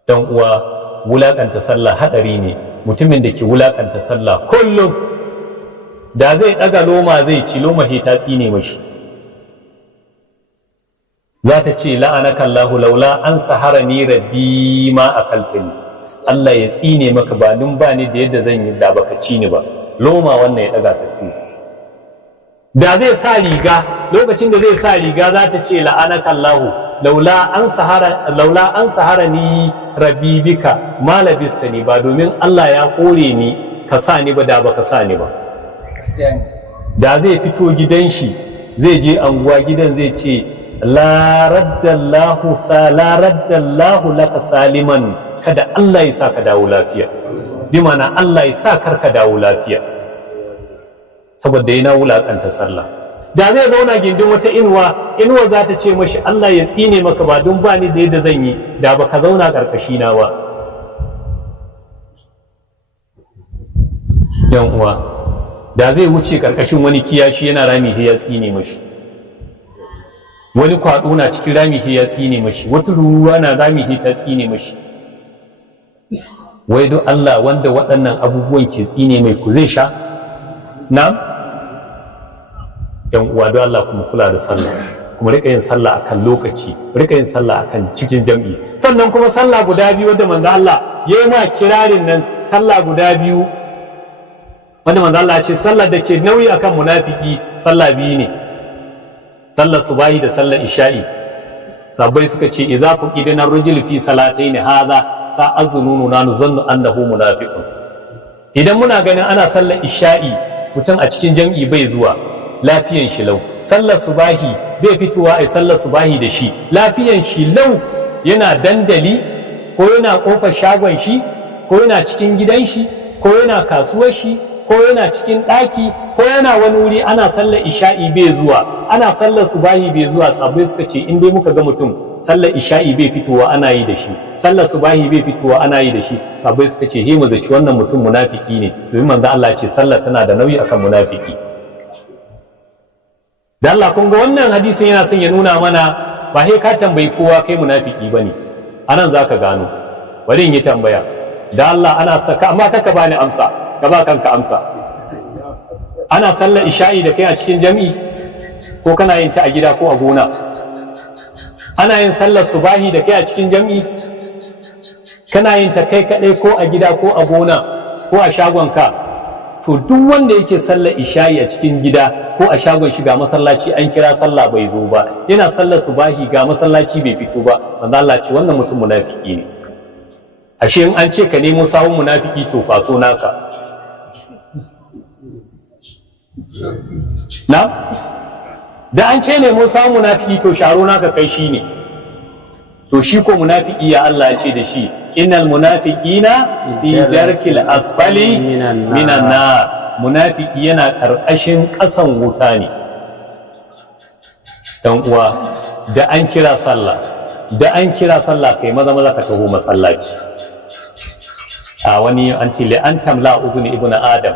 Dan uwa, wulakanta sallah hadari ne. Mutumin da ke wulakanta sallah kullum da zai daga loma zai ci, loma ta tsine mashi. Za ta ce la'anaka Allahu laula an saharani rabbi ma akaltani. Allah ya tsine maka, ba dun ba ni da yadda zan yi da baka ci ni ba. Loma wannan ya daga tafi. Da zai sa riga, lokacin da zai sa riga za ta ce la'anaka Allahu laula an saharani rabbi bika ma labistani, ba domin Allah ya kore ni ka sa ni ba da baka sa ni ba. Da zai fito gidan shi zai je anguwa, gidan zai ce la raddallahu laka saliman, kada Allah ya sa ka dawo lafiya. Bi mana Allah ya sa karka dawo lafiya, saboda yana wulakanta sallah. Da zai zauna gindin wata inuwa za ta ce mashi Allah ya tsine maka, ba don ba ni da yadda zan yi da baka zauna karkashi na ba. Yan uwa, da zai wuce karkashin wani kiyashi yana rami ya tsine mashi, wani kwaɗo na cikin rami ya tsine mashi, wata ruwa na rami ta tsine mashi. Wai don Allah wanda waɗannan abubuwan ke tsine mai ku zai sha? Na'am? Yan uwa don Allah kuma kula da sallah, kuma rika yin sallah akan lokaci, rika yin sallah akan cikin jam'i. Sannan kuma sallah guda biyu wanda manzo Allah ya yi ma kirarin nan, sallah guda biyu wanda manzo Allah ya ce sallah da ke nauyi akan munafiki sallah biyu ne, sallar subahi da sallar isha'i. Sabbai suka ce idza fuqidana ar-rajulu fi salatayn hadha sa'azununu nanu zannu annahu munafiqun. Idan muna ganin ana sallar isha'i mutum a cikin jam'i bai zuwa, lafiyan shi lau. Sallar subahi bai fitowa ai sallar subahi da shi, lafiyan shi lau, yana dandali ko yana kofar shagon shi ko yana cikin gidan shi ko yana kasuwar shi ko yana cikin ɗaki ko yana wani wuri ana sallar isha'i bai zuwa, ana sallar subahi bai zuwa. Sabai suka ce in dai muka ga mutum sallar isha'i bai fitowa ana yi da shi, sallar subahi bai fitowa ana yi da shi, sabai suka ce mu zaci wannan mutum munafiki ne, domin manzo Allah ce sallar tana da nauyi akan munafiki. Da Allah kun ga wannan hadisin yana son ya nuna mana ba sai ka tambayi kowa kai munafiki bane, anan zaka gano. Bari in yi tambaya, da Allah ana saka, amma ka bani amsa, ka ba kanka amsa. Ana sallar isha'i da kai a cikin jami'i ko kana yin ta a gida ko a gona? Ana yin sallar subahi da kai a cikin jami'i, kana yin ta kai kaɗai ko a gida ko a gona ko a shagonka? To duk wanda yake sallar isha'i a cikin gida ko a shagon shi ga masallaci an kira sallah bai zo ba, yana sallar subahi ga masallaci bai fito ba, manzo Allah ce wannan mutum munafiki ne. Ashe in an ce ka nemo sawun munafiki to faso naka. Na? Da an ce nemo sawun munafiki to sharo naka kai shi ne. To shi ko munafiki ya Allah ya ce da shi innal munafiqina fi darkil asfali minan nar. Munafiki yana karkashin ƙasan wuta ne. Dan uwa, da an kira sallah kai maza ka taho masallaci. A wani an ce an tamla uzuni ibnu adam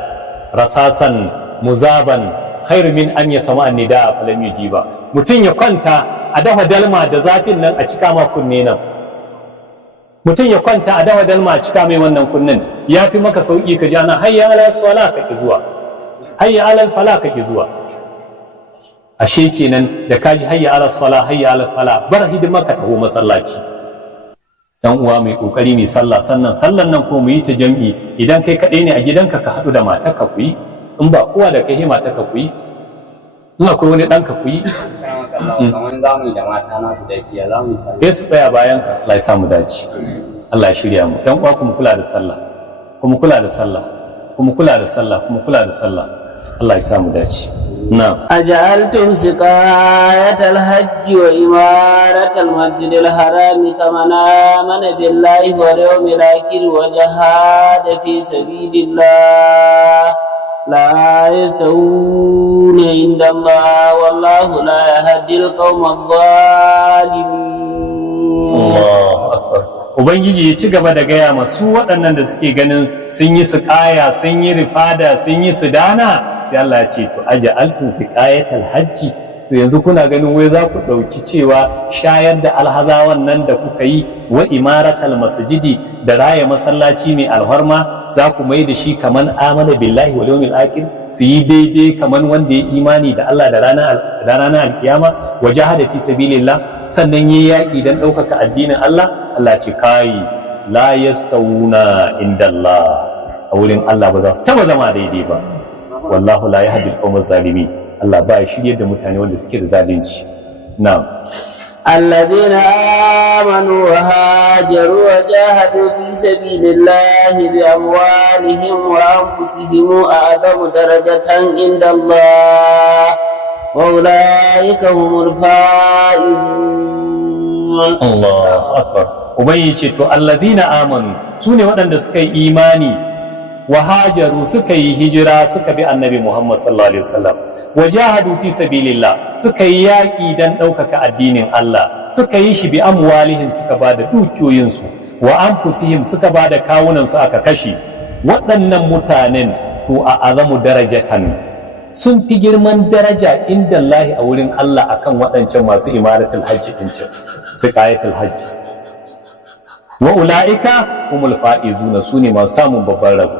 rasasan muzaban khairu min an yasma an-nidaa falam yujiba. Mutum ya kwanta a dafa dalma da zafin nan a cika ma kunne nan, mutum ya kwanta a dafa dalma a cika mai wannan kunnen, ya fi maka sauƙi ka ji ana hayya ala sala ka ki zuwa, hayya ala fala ka ki zuwa. Ashe kenan da ka ji hayya ala sala hayya ala fala, bar hidima ka taho masallaci. Dan uwa mai kokari mai sallah, sannan sallan nan ko mu yi ta jam'i. Idan kai kaɗai ne a gidanka ka haɗu da matarka ku yi, in ba kowa da kai matarka ku yi, in akwai wani ɗanka ku yi. Kamar za mu yi da mata na guda biyar za mu yi sallah. Sai su tsaya bayan ka. Allah ya samu dace. Allah ya shirya mu. Dan uwa kuma kula da sallah, kuma kula da sallah, kuma kula da sallah, kuma kula da sallah. Allah ya samu dace. Na'am. أجعلتم سقاية الحج وإمارة المسجد الحرام كمن آمن بالله واليوم الآخر وجهاد في سبيل الله لا يستوون عند الله والله لا يهدي القوم الظالمين. Allahu akbar. Ubangiji ya ci gaba da gaya masu waɗannan da suke ganin sun yi su ƙaya, sun yi rifada, sun yi su dana, sai Allah ya ce to aja'altum siqayatal hajji, to yanzu kuna ganin wai za ku ɗauki cewa shayar da alhazawan nan da kuka yi wa imaratal masjidi da raya masallaci mai alharma za ku mai da shi kaman amana billahi wal yawmil akhir, su yi daidai kaman wanda ya imani da Allah da ranar alkiyama wa jahada fi sabilillah, sannan yi yaƙi don ɗaukaka addinin Allah. Allah ce kai la yastawuna inda Allah, a wurin Allah ba za su taba zama daidai ba. Wallahu la yahdi al-qawmal zalimin, Allah ba ya shirye da mutane wanda suke da zalunci. Na'am. الذين آمنوا وهاجروا وجاهدوا في سبيل الله بأموالهم وأنفسهم أعظم درجة عند الله وأولئك هم الفائزون. Allahu akbar. Ubangiji ce to alladhina amanu, sune waɗanda suka yi imani wa hajaru, suka yi hijira, suka bi annabi Muhammad sallallahu alaihi wasallam, wa jahadu fi sabilillah, suka yi yaƙi dan ɗaukaka addinin Allah, suka yi shi bi amwalihim, suka bada dukiyoyinsu, wa anfusihim, suka bada kawunansu aka kashe. Waɗannan mutanen to a azamu darajatan, sun fi girman daraja inda Allah a wurin Allah akan waɗancan masu imaratul hajji din can, siqayatul hajji. Wa ula'ika humul fa'izuna, sune masu samun babban rabo.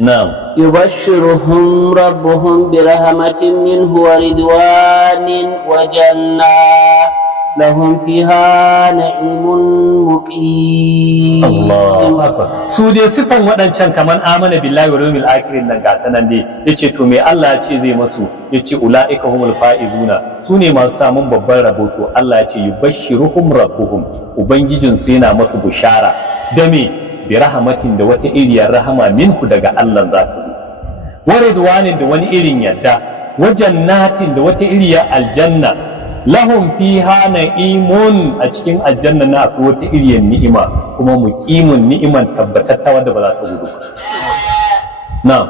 Na'am. يبشرهم ربهم برحمة منه ورضوان وجنة لهم فيها نعيم مقيم. Allahu akbar. Su dai sifan waɗancan kaman amana billahi wal yawmil akhir nan ga ta nan dai, yace to me Allah ya ce zai masu, yace ula'ika humul fa'izuna, sune masu samun babban rabo. To Allah ya ce yubashshiruhum rabbuhum, ubangijin su yana masu bushara da me, bi rahmatin, da wata iriyar rahama minku daga Allah za ta zo, wa ridwanin, da wani irin yadda, wa jannatin, da wata iriyar aljanna, lahum fiha na'imun, a cikin aljanna na akwai wata iriyar ni'ima, kuma muqimun, ni'iman tabbatatta wadda ba za ta gudu. Na'am.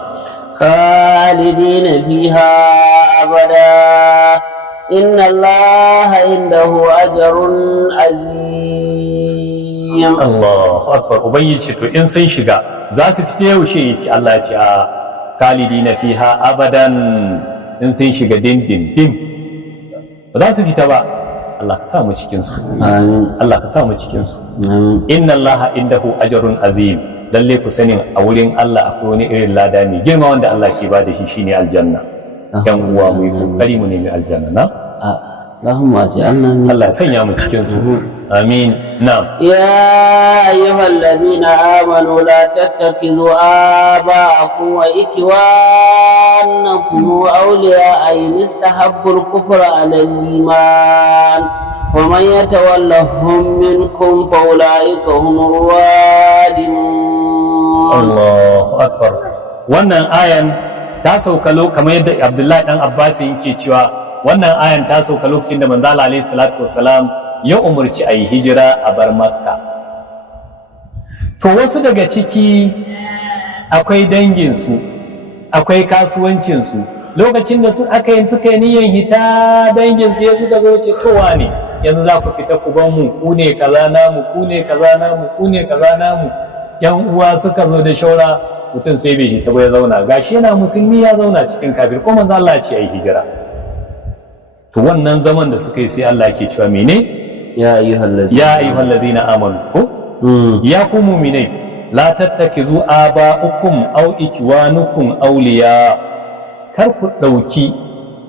خالدين فيها أبدا إن الله عنده أجر عظيم. Allahu akbar. Ubangiji to in sun shiga za su fita yaushe, yace Allah ya ce a khalidina fiha abadan, in sun shiga dindindin ba za su fita ba. Allah ka sa mu cikin su. Amin. Allah ka sa mu cikin su. Amin. Inna Allah indahu ajrun azim, lalle ku sanin a wurin Allah akwai wani irin lada mai girma wanda Allah ke ba da shi, shine aljanna. Dan uwa mu yi kokari mu nemi aljanna. Na اللهم اجعلنا من Allah ya sanya mu cikin su. Amin. Na'am. يا أيها الذين آمنوا لا تتخذوا آباءكم وإخوانكم أولياء إن استحبوا الكفر على الإيمان ومن يتولهم منكم فأولئك هم الظالمون. Allahu akbar. Wannan ayan ta sauka kamar yadda Abdullahi dan Abbas yake cewa, wannan ayan ta sauka lokacin da manzo Allah alaihi salatu wassalam ya umurci a yi hijira a bar Makka. To wasu daga ciki akwai danginsu, akwai kasuwancinsu. Lokacin da suka yi niyyar hita, danginsu ya suka zo ce kowa ne yanzu za ku fita ku ban mu, ku ne kaza namu, ku ne kaza namu, ku ne kaza namu. Yan uwa suka zo da shaura, mutum sai bai hita ba ya zauna, gashi yana musulmi ya zauna cikin kafir, ko manzo Allah ya ce ai hijira. To wannan zaman da suka yi sai Allah yake cewa mene? يا أيها الذين آمنوا يا قوم مؤمنين لا تتخذوا آباءكم أو إخوانكم أولياء kar ku ɗauki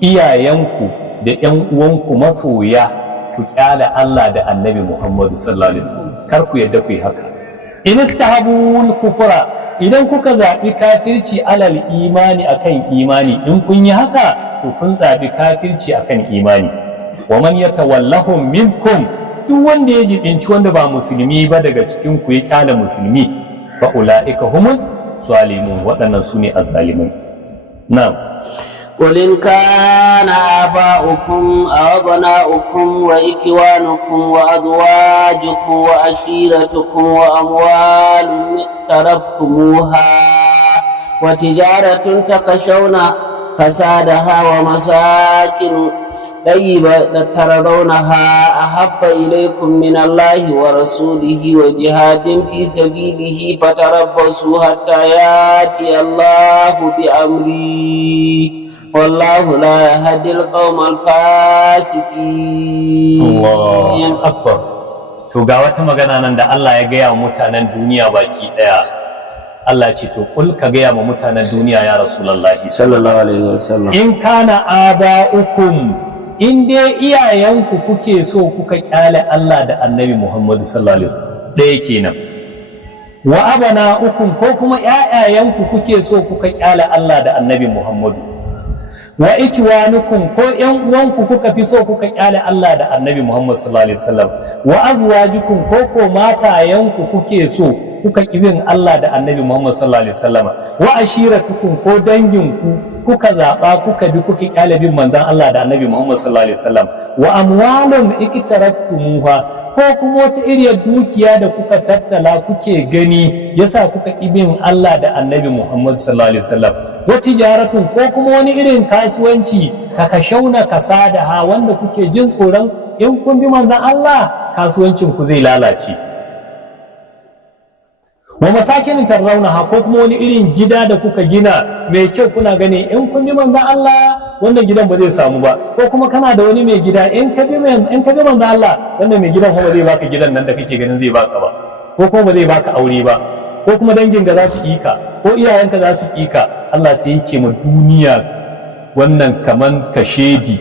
iyayenku da ƴan uwanku masoya ku kyala Allah da Annabi Muhammadu sallallahu alaihi wasallam, kar ku yadda ku yi haka. In istahabul kufra, idan kuka zaɓi kafirci alal imani akan imani, in kun yi haka to kun zaɓi kafirci akan imani. Wa man yatawallahum minkum, duk wanda ya jibinci wanda ba musulmi ba daga cikin ku ya kyala musulmi, fa ulaika humul zalimun, waɗannan su ne azzalimai. na'am. قل إن كان آباؤكم أو أبناؤكم وإخوانكم وأزواجكم وعشيرتكم وأموال اقترفتموها وتجارة تخشون كسادها ومساكن طيبة ترضونها أحب إليكم من الله ورسوله وجهاد في سبيله فتربصوا حتى يأتي الله بأمره والله لا يهدي القوم الفاسقين. Allahu akbar. To ga wata magana nan da Allah ya gaya wa mutanen duniya baki daya. Allah ce to kul ka gaya wa mutanen duniya ya Rasulullahi sallallahu alaihi wasallam, in kana aba'ukum, in dai iyayenku kuke so kuka kyale Allah da Annabi Muhammadu sallallahu alaihi wasallam ɗaya kenan, wa abana'ukum ko kuma ƴaƴayenku kuke so kuka kyale Allah da Annabi Muhammadu, wa ikwanukum ko ƴan uwanku kuka fi so kuka kyale Allah da Annabi Muhammad sallallahu alaihi wasallam, wa azwajukum ko matayenku kuke so kuka kibin Allah da Annabi Muhammad sallallahu alaihi wasallam, wa ashiratukum ko danginku kuka zaba kuka bi kuka kyale bin manzon Allah da Annabi Muhammad sallallahu alaihi wasallam, wa amwalun iktaraftumuha ko kuma wata iriyar dukiya da kuka tattala kuke gani yasa kuka kibin Allah da Annabi Muhammad sallallahu alaihi wasallam, wa tijaratun ko kuma wani irin kasuwanci ka kashauna kasadaha wanda kuke jin tsoron in kun bi manzon Allah kasuwancin ku zai lalace, wa masakinin tarzaunaha ko kuma wani irin gida da kuka gina mai kyau kuna gani in kun bi manzon Allah wannan gidan ba zai samu ba, ko kuma kana da wani mai gida in ka bi manzon Allah wannan mai gidan kuma zai baka gidan nan da kake ganin zai baka ba, ko kuma ba zai baka aure ba, ko kuma dangin ga za su ƙika ko iyayenka za su ƙika. Allah sai yake ma duniya wannan kaman kashedi,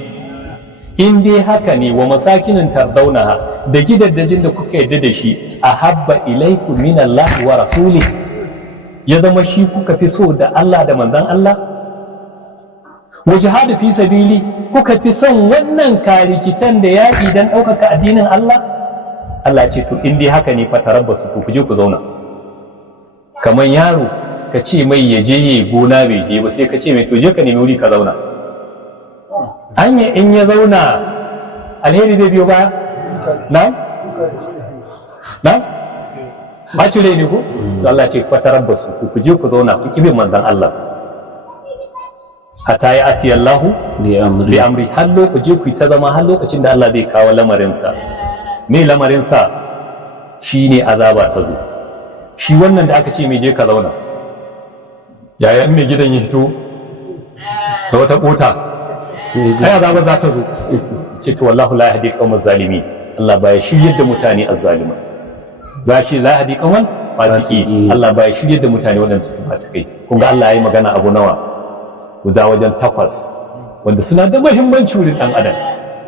in dai haka ne wa masakinin tardaunaha da gidaddajin da kuka yarda da shi ahabba ilaikum min Allah wa rasuli, ya zama shi kuka fi so da Allah da manzon Allah, wa jihadu fi sabili kuka fi son wannan karikitan da yaƙi dan ɗaukaka addinin Allah. Allah ce to in dai haka ne fa tarabbasu ku je ku zauna. Kamar yaro ka ce mai ya je yi gona bai je ba sai ka ce mai to je ka nemi wuri ka zauna, hanya in ya zauna alheri zai biyo baya na ɓaci rai ne ko to Allah ce fa tarabbasu ku je ku zauna ku kibe manzon Allah hatta ya ati Allahu bi amri, har lokaci ku ta zama har lokacin da Allah zai kawo lamarinsa. Me lamarinsa shine azaba ta zo. Shi wannan da aka ce mai je ka zauna, yayin mai gidan ya fito da wata kota ai azaba za ta zo, ce to wallahu la yahdi qawmal zalimin, Allah baya shiryar da mutane azzalima, ba shi la yahdi qawmal fasiki, Allah baya shiryar da mutane wadanda suke fasikai. Kun ga Allah yayi magana abu nawa guda wajen 8 wanda suna da muhimmanci wurin dan adam.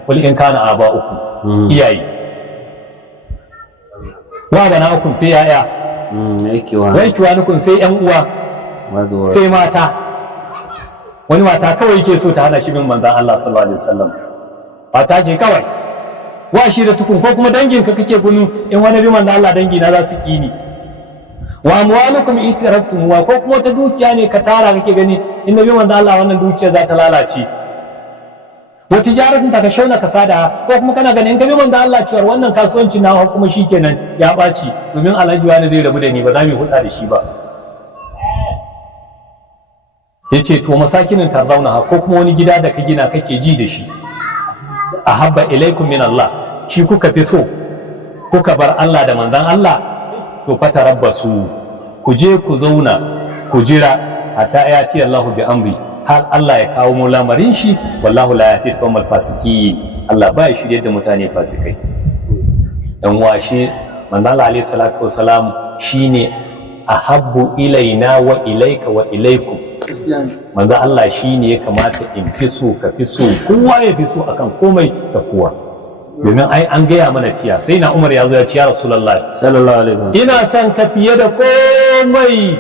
Wal in kana aba'ukum, iyayi, wa bana'ukum sai yaya, wa ikiwanukum sai yan uwa, sai mata. Wani mata kawai yake so ta hana shi bin manzon Allah sallallahu alaihi wasallam, mata ce kawai. Wa shi da tukun ko kuma danginka kake gunu in wani bi manzon Allah dangi na za su kini. Wa amwalukum itiraftum wa ko kuma ta dukiya ne ka tara kake gani in bi manzon Allah wannan dukiya za ta lalace. Wa tijaratun ta kashauna kasada ko kuma kana ganin in ka bi manzon Allah cewa wannan kasuwanci na kuma shikenan ya baci domin alhaji wani zai rabu da ni ba za mu hulɗa da shi ba. Yace to masakinin tarzauna ko kuma wani gida da ka gina kake ji da shi ahabba ilaikum min Allah, shi kuka fi so kuka bar Allah da manzon Allah, to fatarabbasu ku je ku zauna ku jira hatta ayati Allahu bi amri, har Allah ya kawo mu lamarin shi. Wallahu la yahdi al-qawmal fasiqin, Allah ba ya shirye da mutane fasikai. Dan washe manzon Allah alaihi salatu wasalam shine ahabbu ilaina wa ilaika wa ilaikum. Manzon Allah shine ya kamata in fi so ka fi so, kowa ya fi so akan komai da kowa. Domin ai an gaya mana tiya sai na Umar ya zo ya ce ya Rasulullahi sallallahu alaihi wasallam, ina son ka fiye da komai.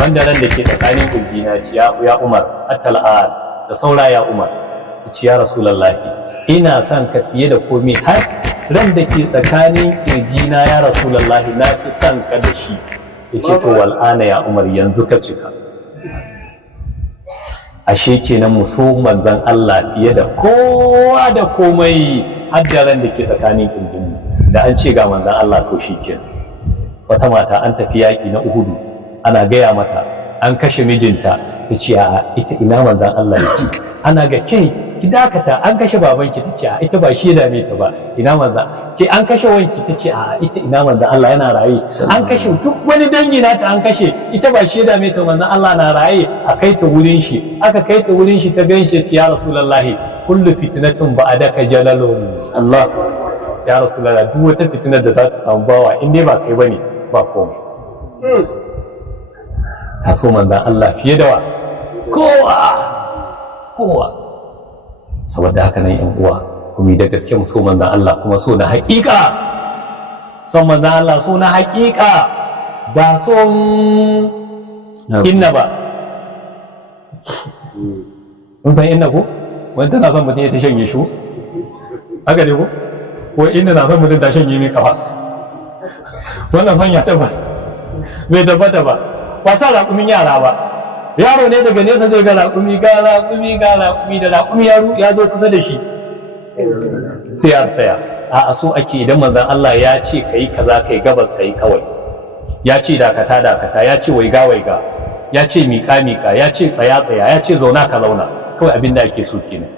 Wanda ran da ke tsakanin kurjina ce ya Umar at-tal'al da saura ya Umar, ce ya Rasulullahi ina son ka fiye da komai, har ran da ke tsakanin kurjina ya Rasulullahi na fi son ka da shi. Yace to wal'ana ya Umar yanzu ka cika. ashe kenan mu so manzon Allah fiye da kowa da komai, har da ran da ke tsakanin kirjinmu. Da an ce ga manzon Allah to shi kenan. Wata mata an tafi yaƙi na Uhudu, ana gaya mata an kashe mijinta, ta ce a ita ina manzon Allah yake. Ana ga kai ki dakata, an kashe babanki, ta ce a ita ba shi da ne ta ba, ina manzon ke an kashe wanki, ta ce a ita ina manzon Allah yana raye. An kashe duk wani dangi nata an kashe, ita ba shi da mai ta, manzon Allah na raye, a kai ta wurin shi. Aka kai ta wurin shi, ta ganshi, ce ya Rasulullahi kullu fitnatun ba'daka jalalun. Allah ya Rasulullahi, duk wata fitinar da za ta samu bawa in dai ba kai bane ba komai. Ka so manzon Allah fiye da kowa. Saboda haka nan yan uwa, kuma da gaske mu so manzon Allah, kuma so na haƙiƙa. Son manzon Allah so na haƙiƙa, ba son inna ba. Kun san inna ko? Wani tana son mutum ya ta shanye shi, haka ne ko? Ko inna na son mutum ta shanye mai kafa. Wannan son ya tabbata bai tabbata ba. Ba sa raƙumin yara ba. Yaro ne daga nesa zai ga raƙumi da raƙumi ya zo kusa da shi sai ya tsaya. A so ake idan manzon Allah ya ce kai kaza kai gabas kai kawai, ya ce dakata, ya ce waiga, ya ce miƙa, ya ce tsaya, ya ce zauna ka zauna, kawai abin da ake so kenan.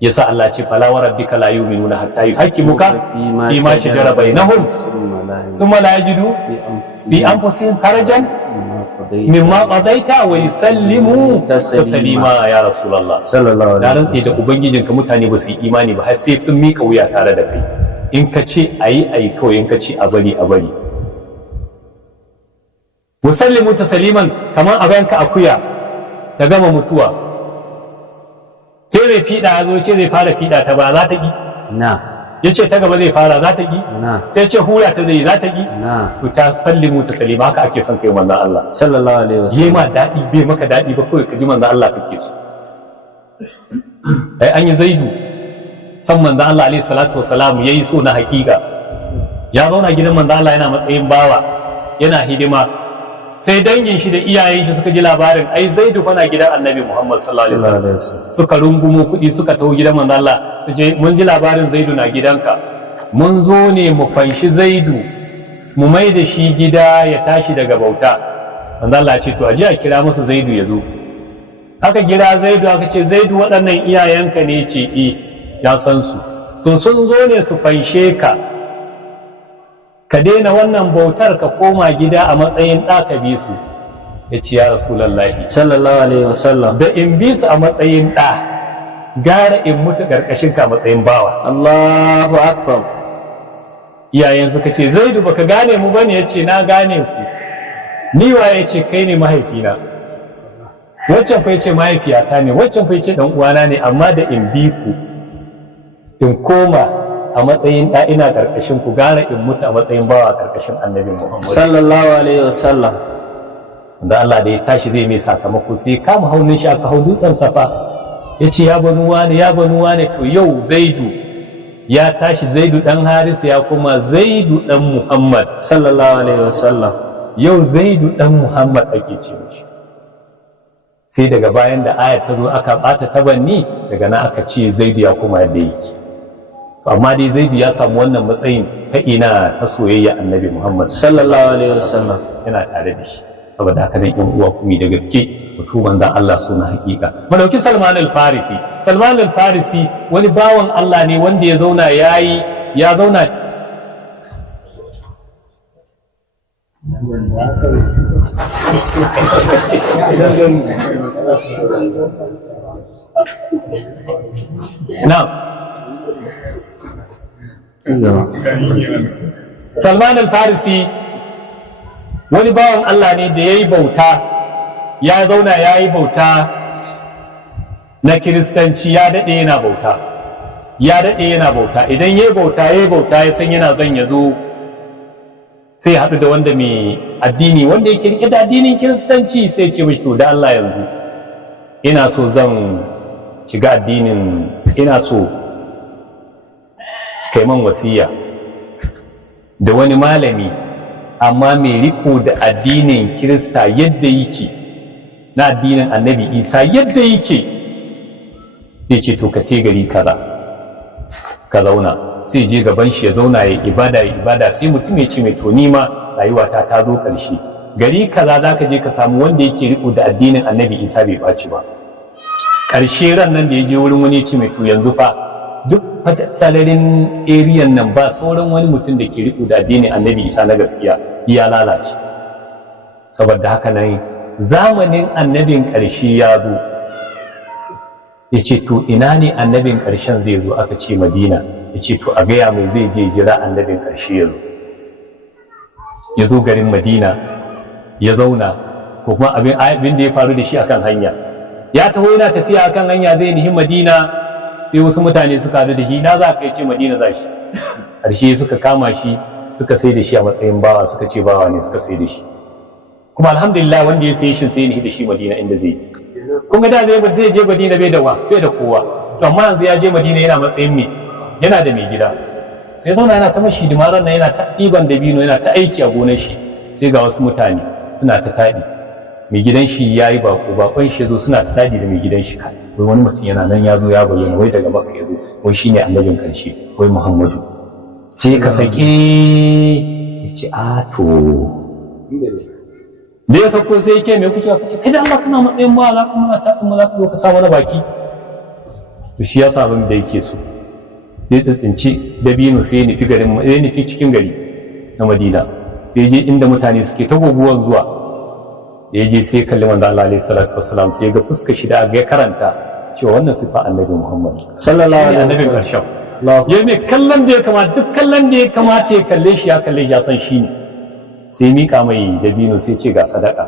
Yasa Allah ce fala wa rabbika la yu'minuna hatta yuhaqqimuka bima shajara bainahum thumma la yajidu fi anfusihim harajan mimma qadaita wa yusallimu taslima. Ya Rasulullah sallallahu alaihi wasallam, da ubangijinka mutane ba su yi imani ba har sai sun mika wuya tare da kai. In ka ce ayi kawai, in ka ce a bari. Musallimu tasliman, kamar a ganka akuya ta gama mutuwa, sai mai fiɗa ya zo ce zai fara fiɗa ta ba za ta ƙi ya ce ta gaba zai fara za ta ƙi sai ce hura ta zai za ta ƙi to ta sallimu ta salima. Haka ake son kai manzon Allah sallallahu alaihi wasallam. Yi ma daɗi bai maka daɗi ba, kawai ka ji manzon Allah kake so. An yi Zaidu san manzon Allah alaihi salatu wasalam, yayi so na haƙiƙa. Ya zauna gidan manzon Allah yana matsayin bawa, yana hidima. Sai dangin shi da iyayen shi suka ji labarin ai Zaidu fa na gidan Annabi Muhammad sallallahu alaihi wasallam, suka rungumo kuɗi suka taho gidan manzo Allah, ce mun ji labarin Zaidu na gidanka, mun zo ne mu fanshi Zaidu mu mai da shi gida ya tashi daga bauta. Manzo Allah ce to aje a kira masa Zaidu ya zo. Aka kira Zaidu, aka ce Zaidu waɗannan iyayenka ne? Ce ya san su. To sun zo ne su fanshe ka daina wannan bautar, ka koma gida a matsayin ɗa ka bi su. Ya ce ya Rasulullahi sallallahu alaihi wasallam, da in bi su a matsayin ɗa gara in mutu ƙarƙashin ka a matsayin bawa. Allahu akbar. Iyayen suka ce Zaidu baka gane mu bane? Ya ce na gane ku. Ni waye? Ya ce kai ne mahaifina. Waccan fa ya ce mahaifiyata ne, waccan fa ya ce ɗan uwana ne, amma da in bi ku in koma a matsayin ɗa ina ƙarƙashin ku gara in mutu a matsayin bawa a ƙarƙashin Annabi Muhammad sallallahu alaihi wasallam. Da Allah da ya tashi zai mai sakamako, sai kama haunin shi aka hau dutsen Safa, ya ce ya banu wane, to yau Zaidu ya tashi, Zaidu ɗan Haris ya kuma Zaidu ɗan Muhammad sallallahu alaihi wasallam. Yau Zaidu ɗan Muhammad ake ce mishi. Sai daga bayan da ayat ta zo aka ɓata tabanni, daga nan aka ce Zaidu ya kuma yadda yake. Amma dai Zaidu ya samu wannan matsayin ta ina ta soyayya Annabi Muhammad sallallahu alaihi wasallam, yana tare da shi. Saboda haka nan yan uwa kuma da gaske su manzon Allah suna hakika. Mu dauki Salman al-Farisi. Salman al-Farisi wani bawan Allah ne wanda ya zauna Salman al-Farisi wani bawan Allah ne da ya yi bauta, ya zauna ya yi bauta na Kiristanci, ya daɗe yana bauta. Idan ya yi bauta ya san yana zan ya zo, sai haɗu da wanda mai addini, wanda ya kirki da addinin Kiristanci, sai ce mashi to da Allah yanzu ina so zan shiga addinin, ina so kai man wasiya da wani malami amma mai riko da addinin Kirista yadda yake, na addinin annabi Isa yadda yake, sai ce to ka te gari kaza ka zauna, sai je gaban shi ya zauna ya ibada, sai mutum ya ce mai to ni ma rayuwata ta zo ƙarshe, gari kaza za ka je ka samu wanda yake riko da addinin annabi Isa bai ɓaci ba. Ƙarshe ran nan da ya je wurin wani ce mai to yanzu fa duk salarin eriyan nan ba sauran wani mutum da ke riko da addinin annabi Isa na gaskiya, ya lalace. Saboda haka nan zamanin annabin ƙarshe ya zo, ya ce to ina ne annabin ƙarshen zai zo? Aka ce Madina. Ya ce to a gaya mai zai je jira annabin ƙarshe ya zo. Ya zo garin Madina ya zauna, ko kuma abin da ya faru da shi akan hanya, ya taho yana tafiya akan hanya zai nihi Madina, sai wasu mutane suka haɗu da shi, na za ka yi ce Madina za shi. Ƙarshe suka kama shi suka sai da shi a matsayin bawa, suka ce bawa ne suka sai da shi. Kuma alhamdulillah wanda ya sai shi sai nihi da shi Madina inda zai je. Kun ga da zai je Madina bai da kowa, to amma yanzu ya je Madina yana matsayin me, yana da mai gida. Ya zauna yana ta mashi dimaran nan, yana ta ɗiban dabino, yana ta aiki a gonar shi, sai ga wasu mutane suna ta taɗi. Mai gidan shi ya yi bakon shi zo suna ta taɗi da mai gidan shi. Wai wani mutum yana nan ya zo ya bayyana, wai daga Makka ya zo, wai shi ne annabin ƙarshe, wai Muhammadu. Sai ka sake ya ce a to da ya sauko sai yake mai kuke kai da Allah kana matsayin ba za ka mana ta kuma za ka zo ka sa mana baki. To shi ya sa abin da yake so, sai tsitsinci dabino sai ya nufi cikin gari na Madina, sai je inda mutane suke ta goguwan zuwa. Ya je sai kalli manzo Allah alaihi salatu wassalam, sai ga fuskar shi da ya karanta cewa wannan sifa annabi Muhammad sallallahu alaihi wasallam. Ya mai kallon da ya kamata, duk kallon da ya kamata ya kalle shi ya san shi ne. Sai mika mai dabino sai ce ga sadaka,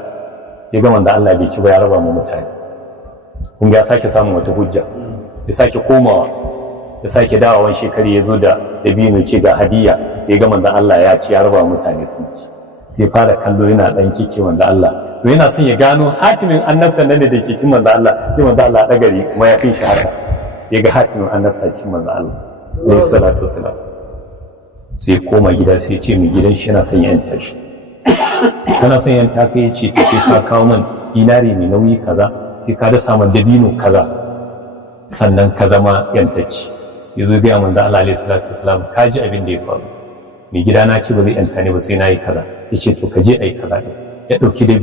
sai ga manzo Allah bai ci ba, ya raba mu mutane. Kun ga ya sake samun wata hujja, ya sake komawa, ya sake dawowan shekari ya zo da dabino ce ga hadiya, sai ga manzo Allah ya ci, ya raba mutane sun ci. Sai fara kallo yana dan kike manzo Allah, to yana son ya gano hatimin annabta nan da ke cikin manzo Allah, sai manzo Allah dagari kuma ya fin shi haka, ya ga hatimin annabta cikin manzo Allah alaihi salatu wassalam. Sai koma gida sai ce mai gidan shi yana son ya yanta shi. Kana son yanta kai, ce sai ka kawo man dinari mai nauyi kaza, sai ka dasa man dabino kaza, sannan ka zama yantacci. Yazo ga manzo Allah alaihi salatu wassalam, ka ji abin da ya faru, mai gida na ce ba zai yanta ne ba sai nayi kaza. Yace to ka je ai kaza. Ya dauki da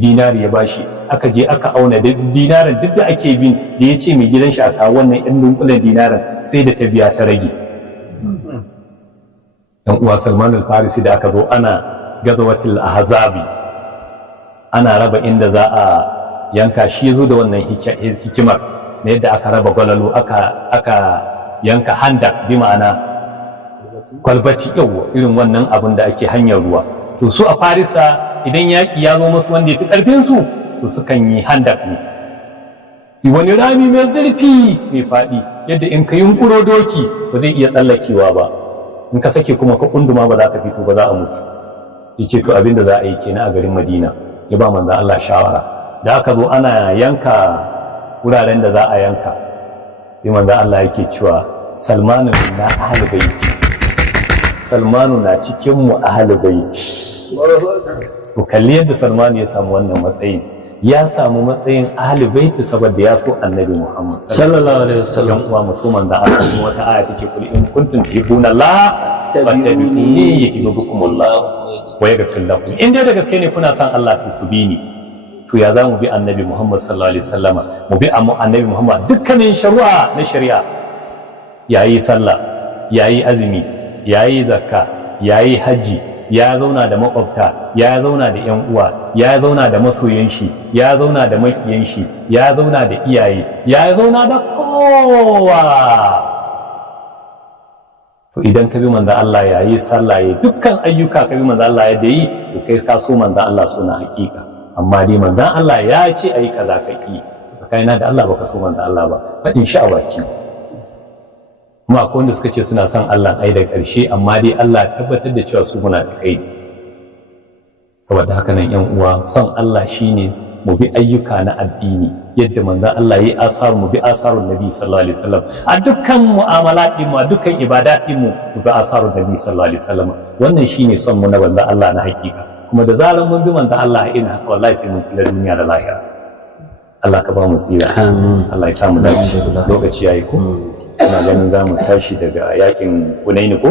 dinari ya bashi, aka je aka auna da dinarin duk da ake bin da ya ce mai gidan shi a kawo wannan ɗan dunkulen dinarin, sai da ta biya ta rage. Dan uwa Salman al-Farisi da aka zo ana gazawatul ahzabi, ana raba inda za a yanka, shi yazo da wannan hikimar na yadda aka raba gwalalo, aka yanka handak, bi ma'ana kwalbati, yawa irin wannan abin da ake hanyar ruwa. To su a Farisa idan yaƙi ya zo musu wanda ya fi ƙarfinsu, to sukan yi handak ne, si wani rami mai zurfi mai faɗi yadda in ka yunkuro doki ba zai iya tsallakewa ba, in ka sake kuma ka kunduma ba za ka fito ba, za a mutu. Ya ce to abin da za a yi kenan a garin Madina, ya ba manzo Allah shawara. Da aka zo ana yanka wuraren da za a yanka, sai manzo Allah yake cewa Salmanu na ahli baiti, Salmanu na cikin mu ahli baiti. To kalli yadda Salmanu ya samu wannan matsayin, ya samu matsayin ahli baiti saboda ya so annabi Muhammad sallallahu alaihi wasallam. Uwa musulman da aka yi wata aya take kul in kuntum tuhibbuna Allah fattabi'uni yuhibbukumullah wa yaghfir lakum. In dai da gaske ne kuna son Allah to ku bi ni. To ya zamu bi annabi Muhammad sallallahu alaihi wasallama, mu bi annabi Muhammad dukkanin shari'a, yayi sallah, yayi azumi, yayi zakka, yayi haji, ya zauna da makwabta, ya zauna da ƴan uwa, ya zauna da masoyan shi, ya zauna da makiyan shi, ya zauna da iyaye, ya zauna da kowa. To idan ka bi manzo Allah yayi sallah, yayi dukkan ayyuka, ka bi manzo Allah yadda yi, to kai ka so manzo Allah suna hakika. Amma dai manzo Allah ya ce ayi kaza ka ki, tsakanina da Allah baka so manzo Allah ba, fadin shi a baki. Kuma akwai wanda suka ce suna son Allah ai da ƙarshe, amma dai Allah tabbatar da cewa su muna da kai. Saboda haka nan ƴan uwa, son Allah shine mu bi ayyuka na addini yadda manzon Allah yayi asaru, mu bi asarun Nabi sallallahu alaihi wasallam a dukkan mu'amalat din mu, a dukkan ibadat din mu bi asarun Nabi sallallahu alaihi wasallam. Wannan shine son mu na manzon Allah na hakika. Kuma da zaran mun bi manzon Allah irin haka, wallahi sai mun tsira duniya da lahira. Allah ka ba mu tsira. Allah ya samu dace. Lokaci yayi ko ina ganin za mu tashi daga yakin Hunaini ko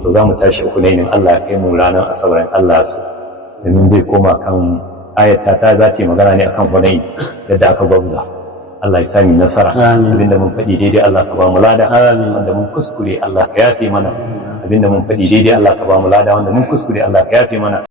to za mu tashi Hunainin Allah ya kai mu ranar Asabar Allah su domin zai koma kan ayata ta za ta yi magana ne akan Hunain yadda aka gwabza. Allah ya sami nasara. Abinda mun faɗi daidai Allah ka ba mu lada. Wanda mun kuskure Allah ka yafe mana. Abinda mun faɗi daidai Allah ka ba mu lada. Wanda mun kuskure Allah ka yafe mana.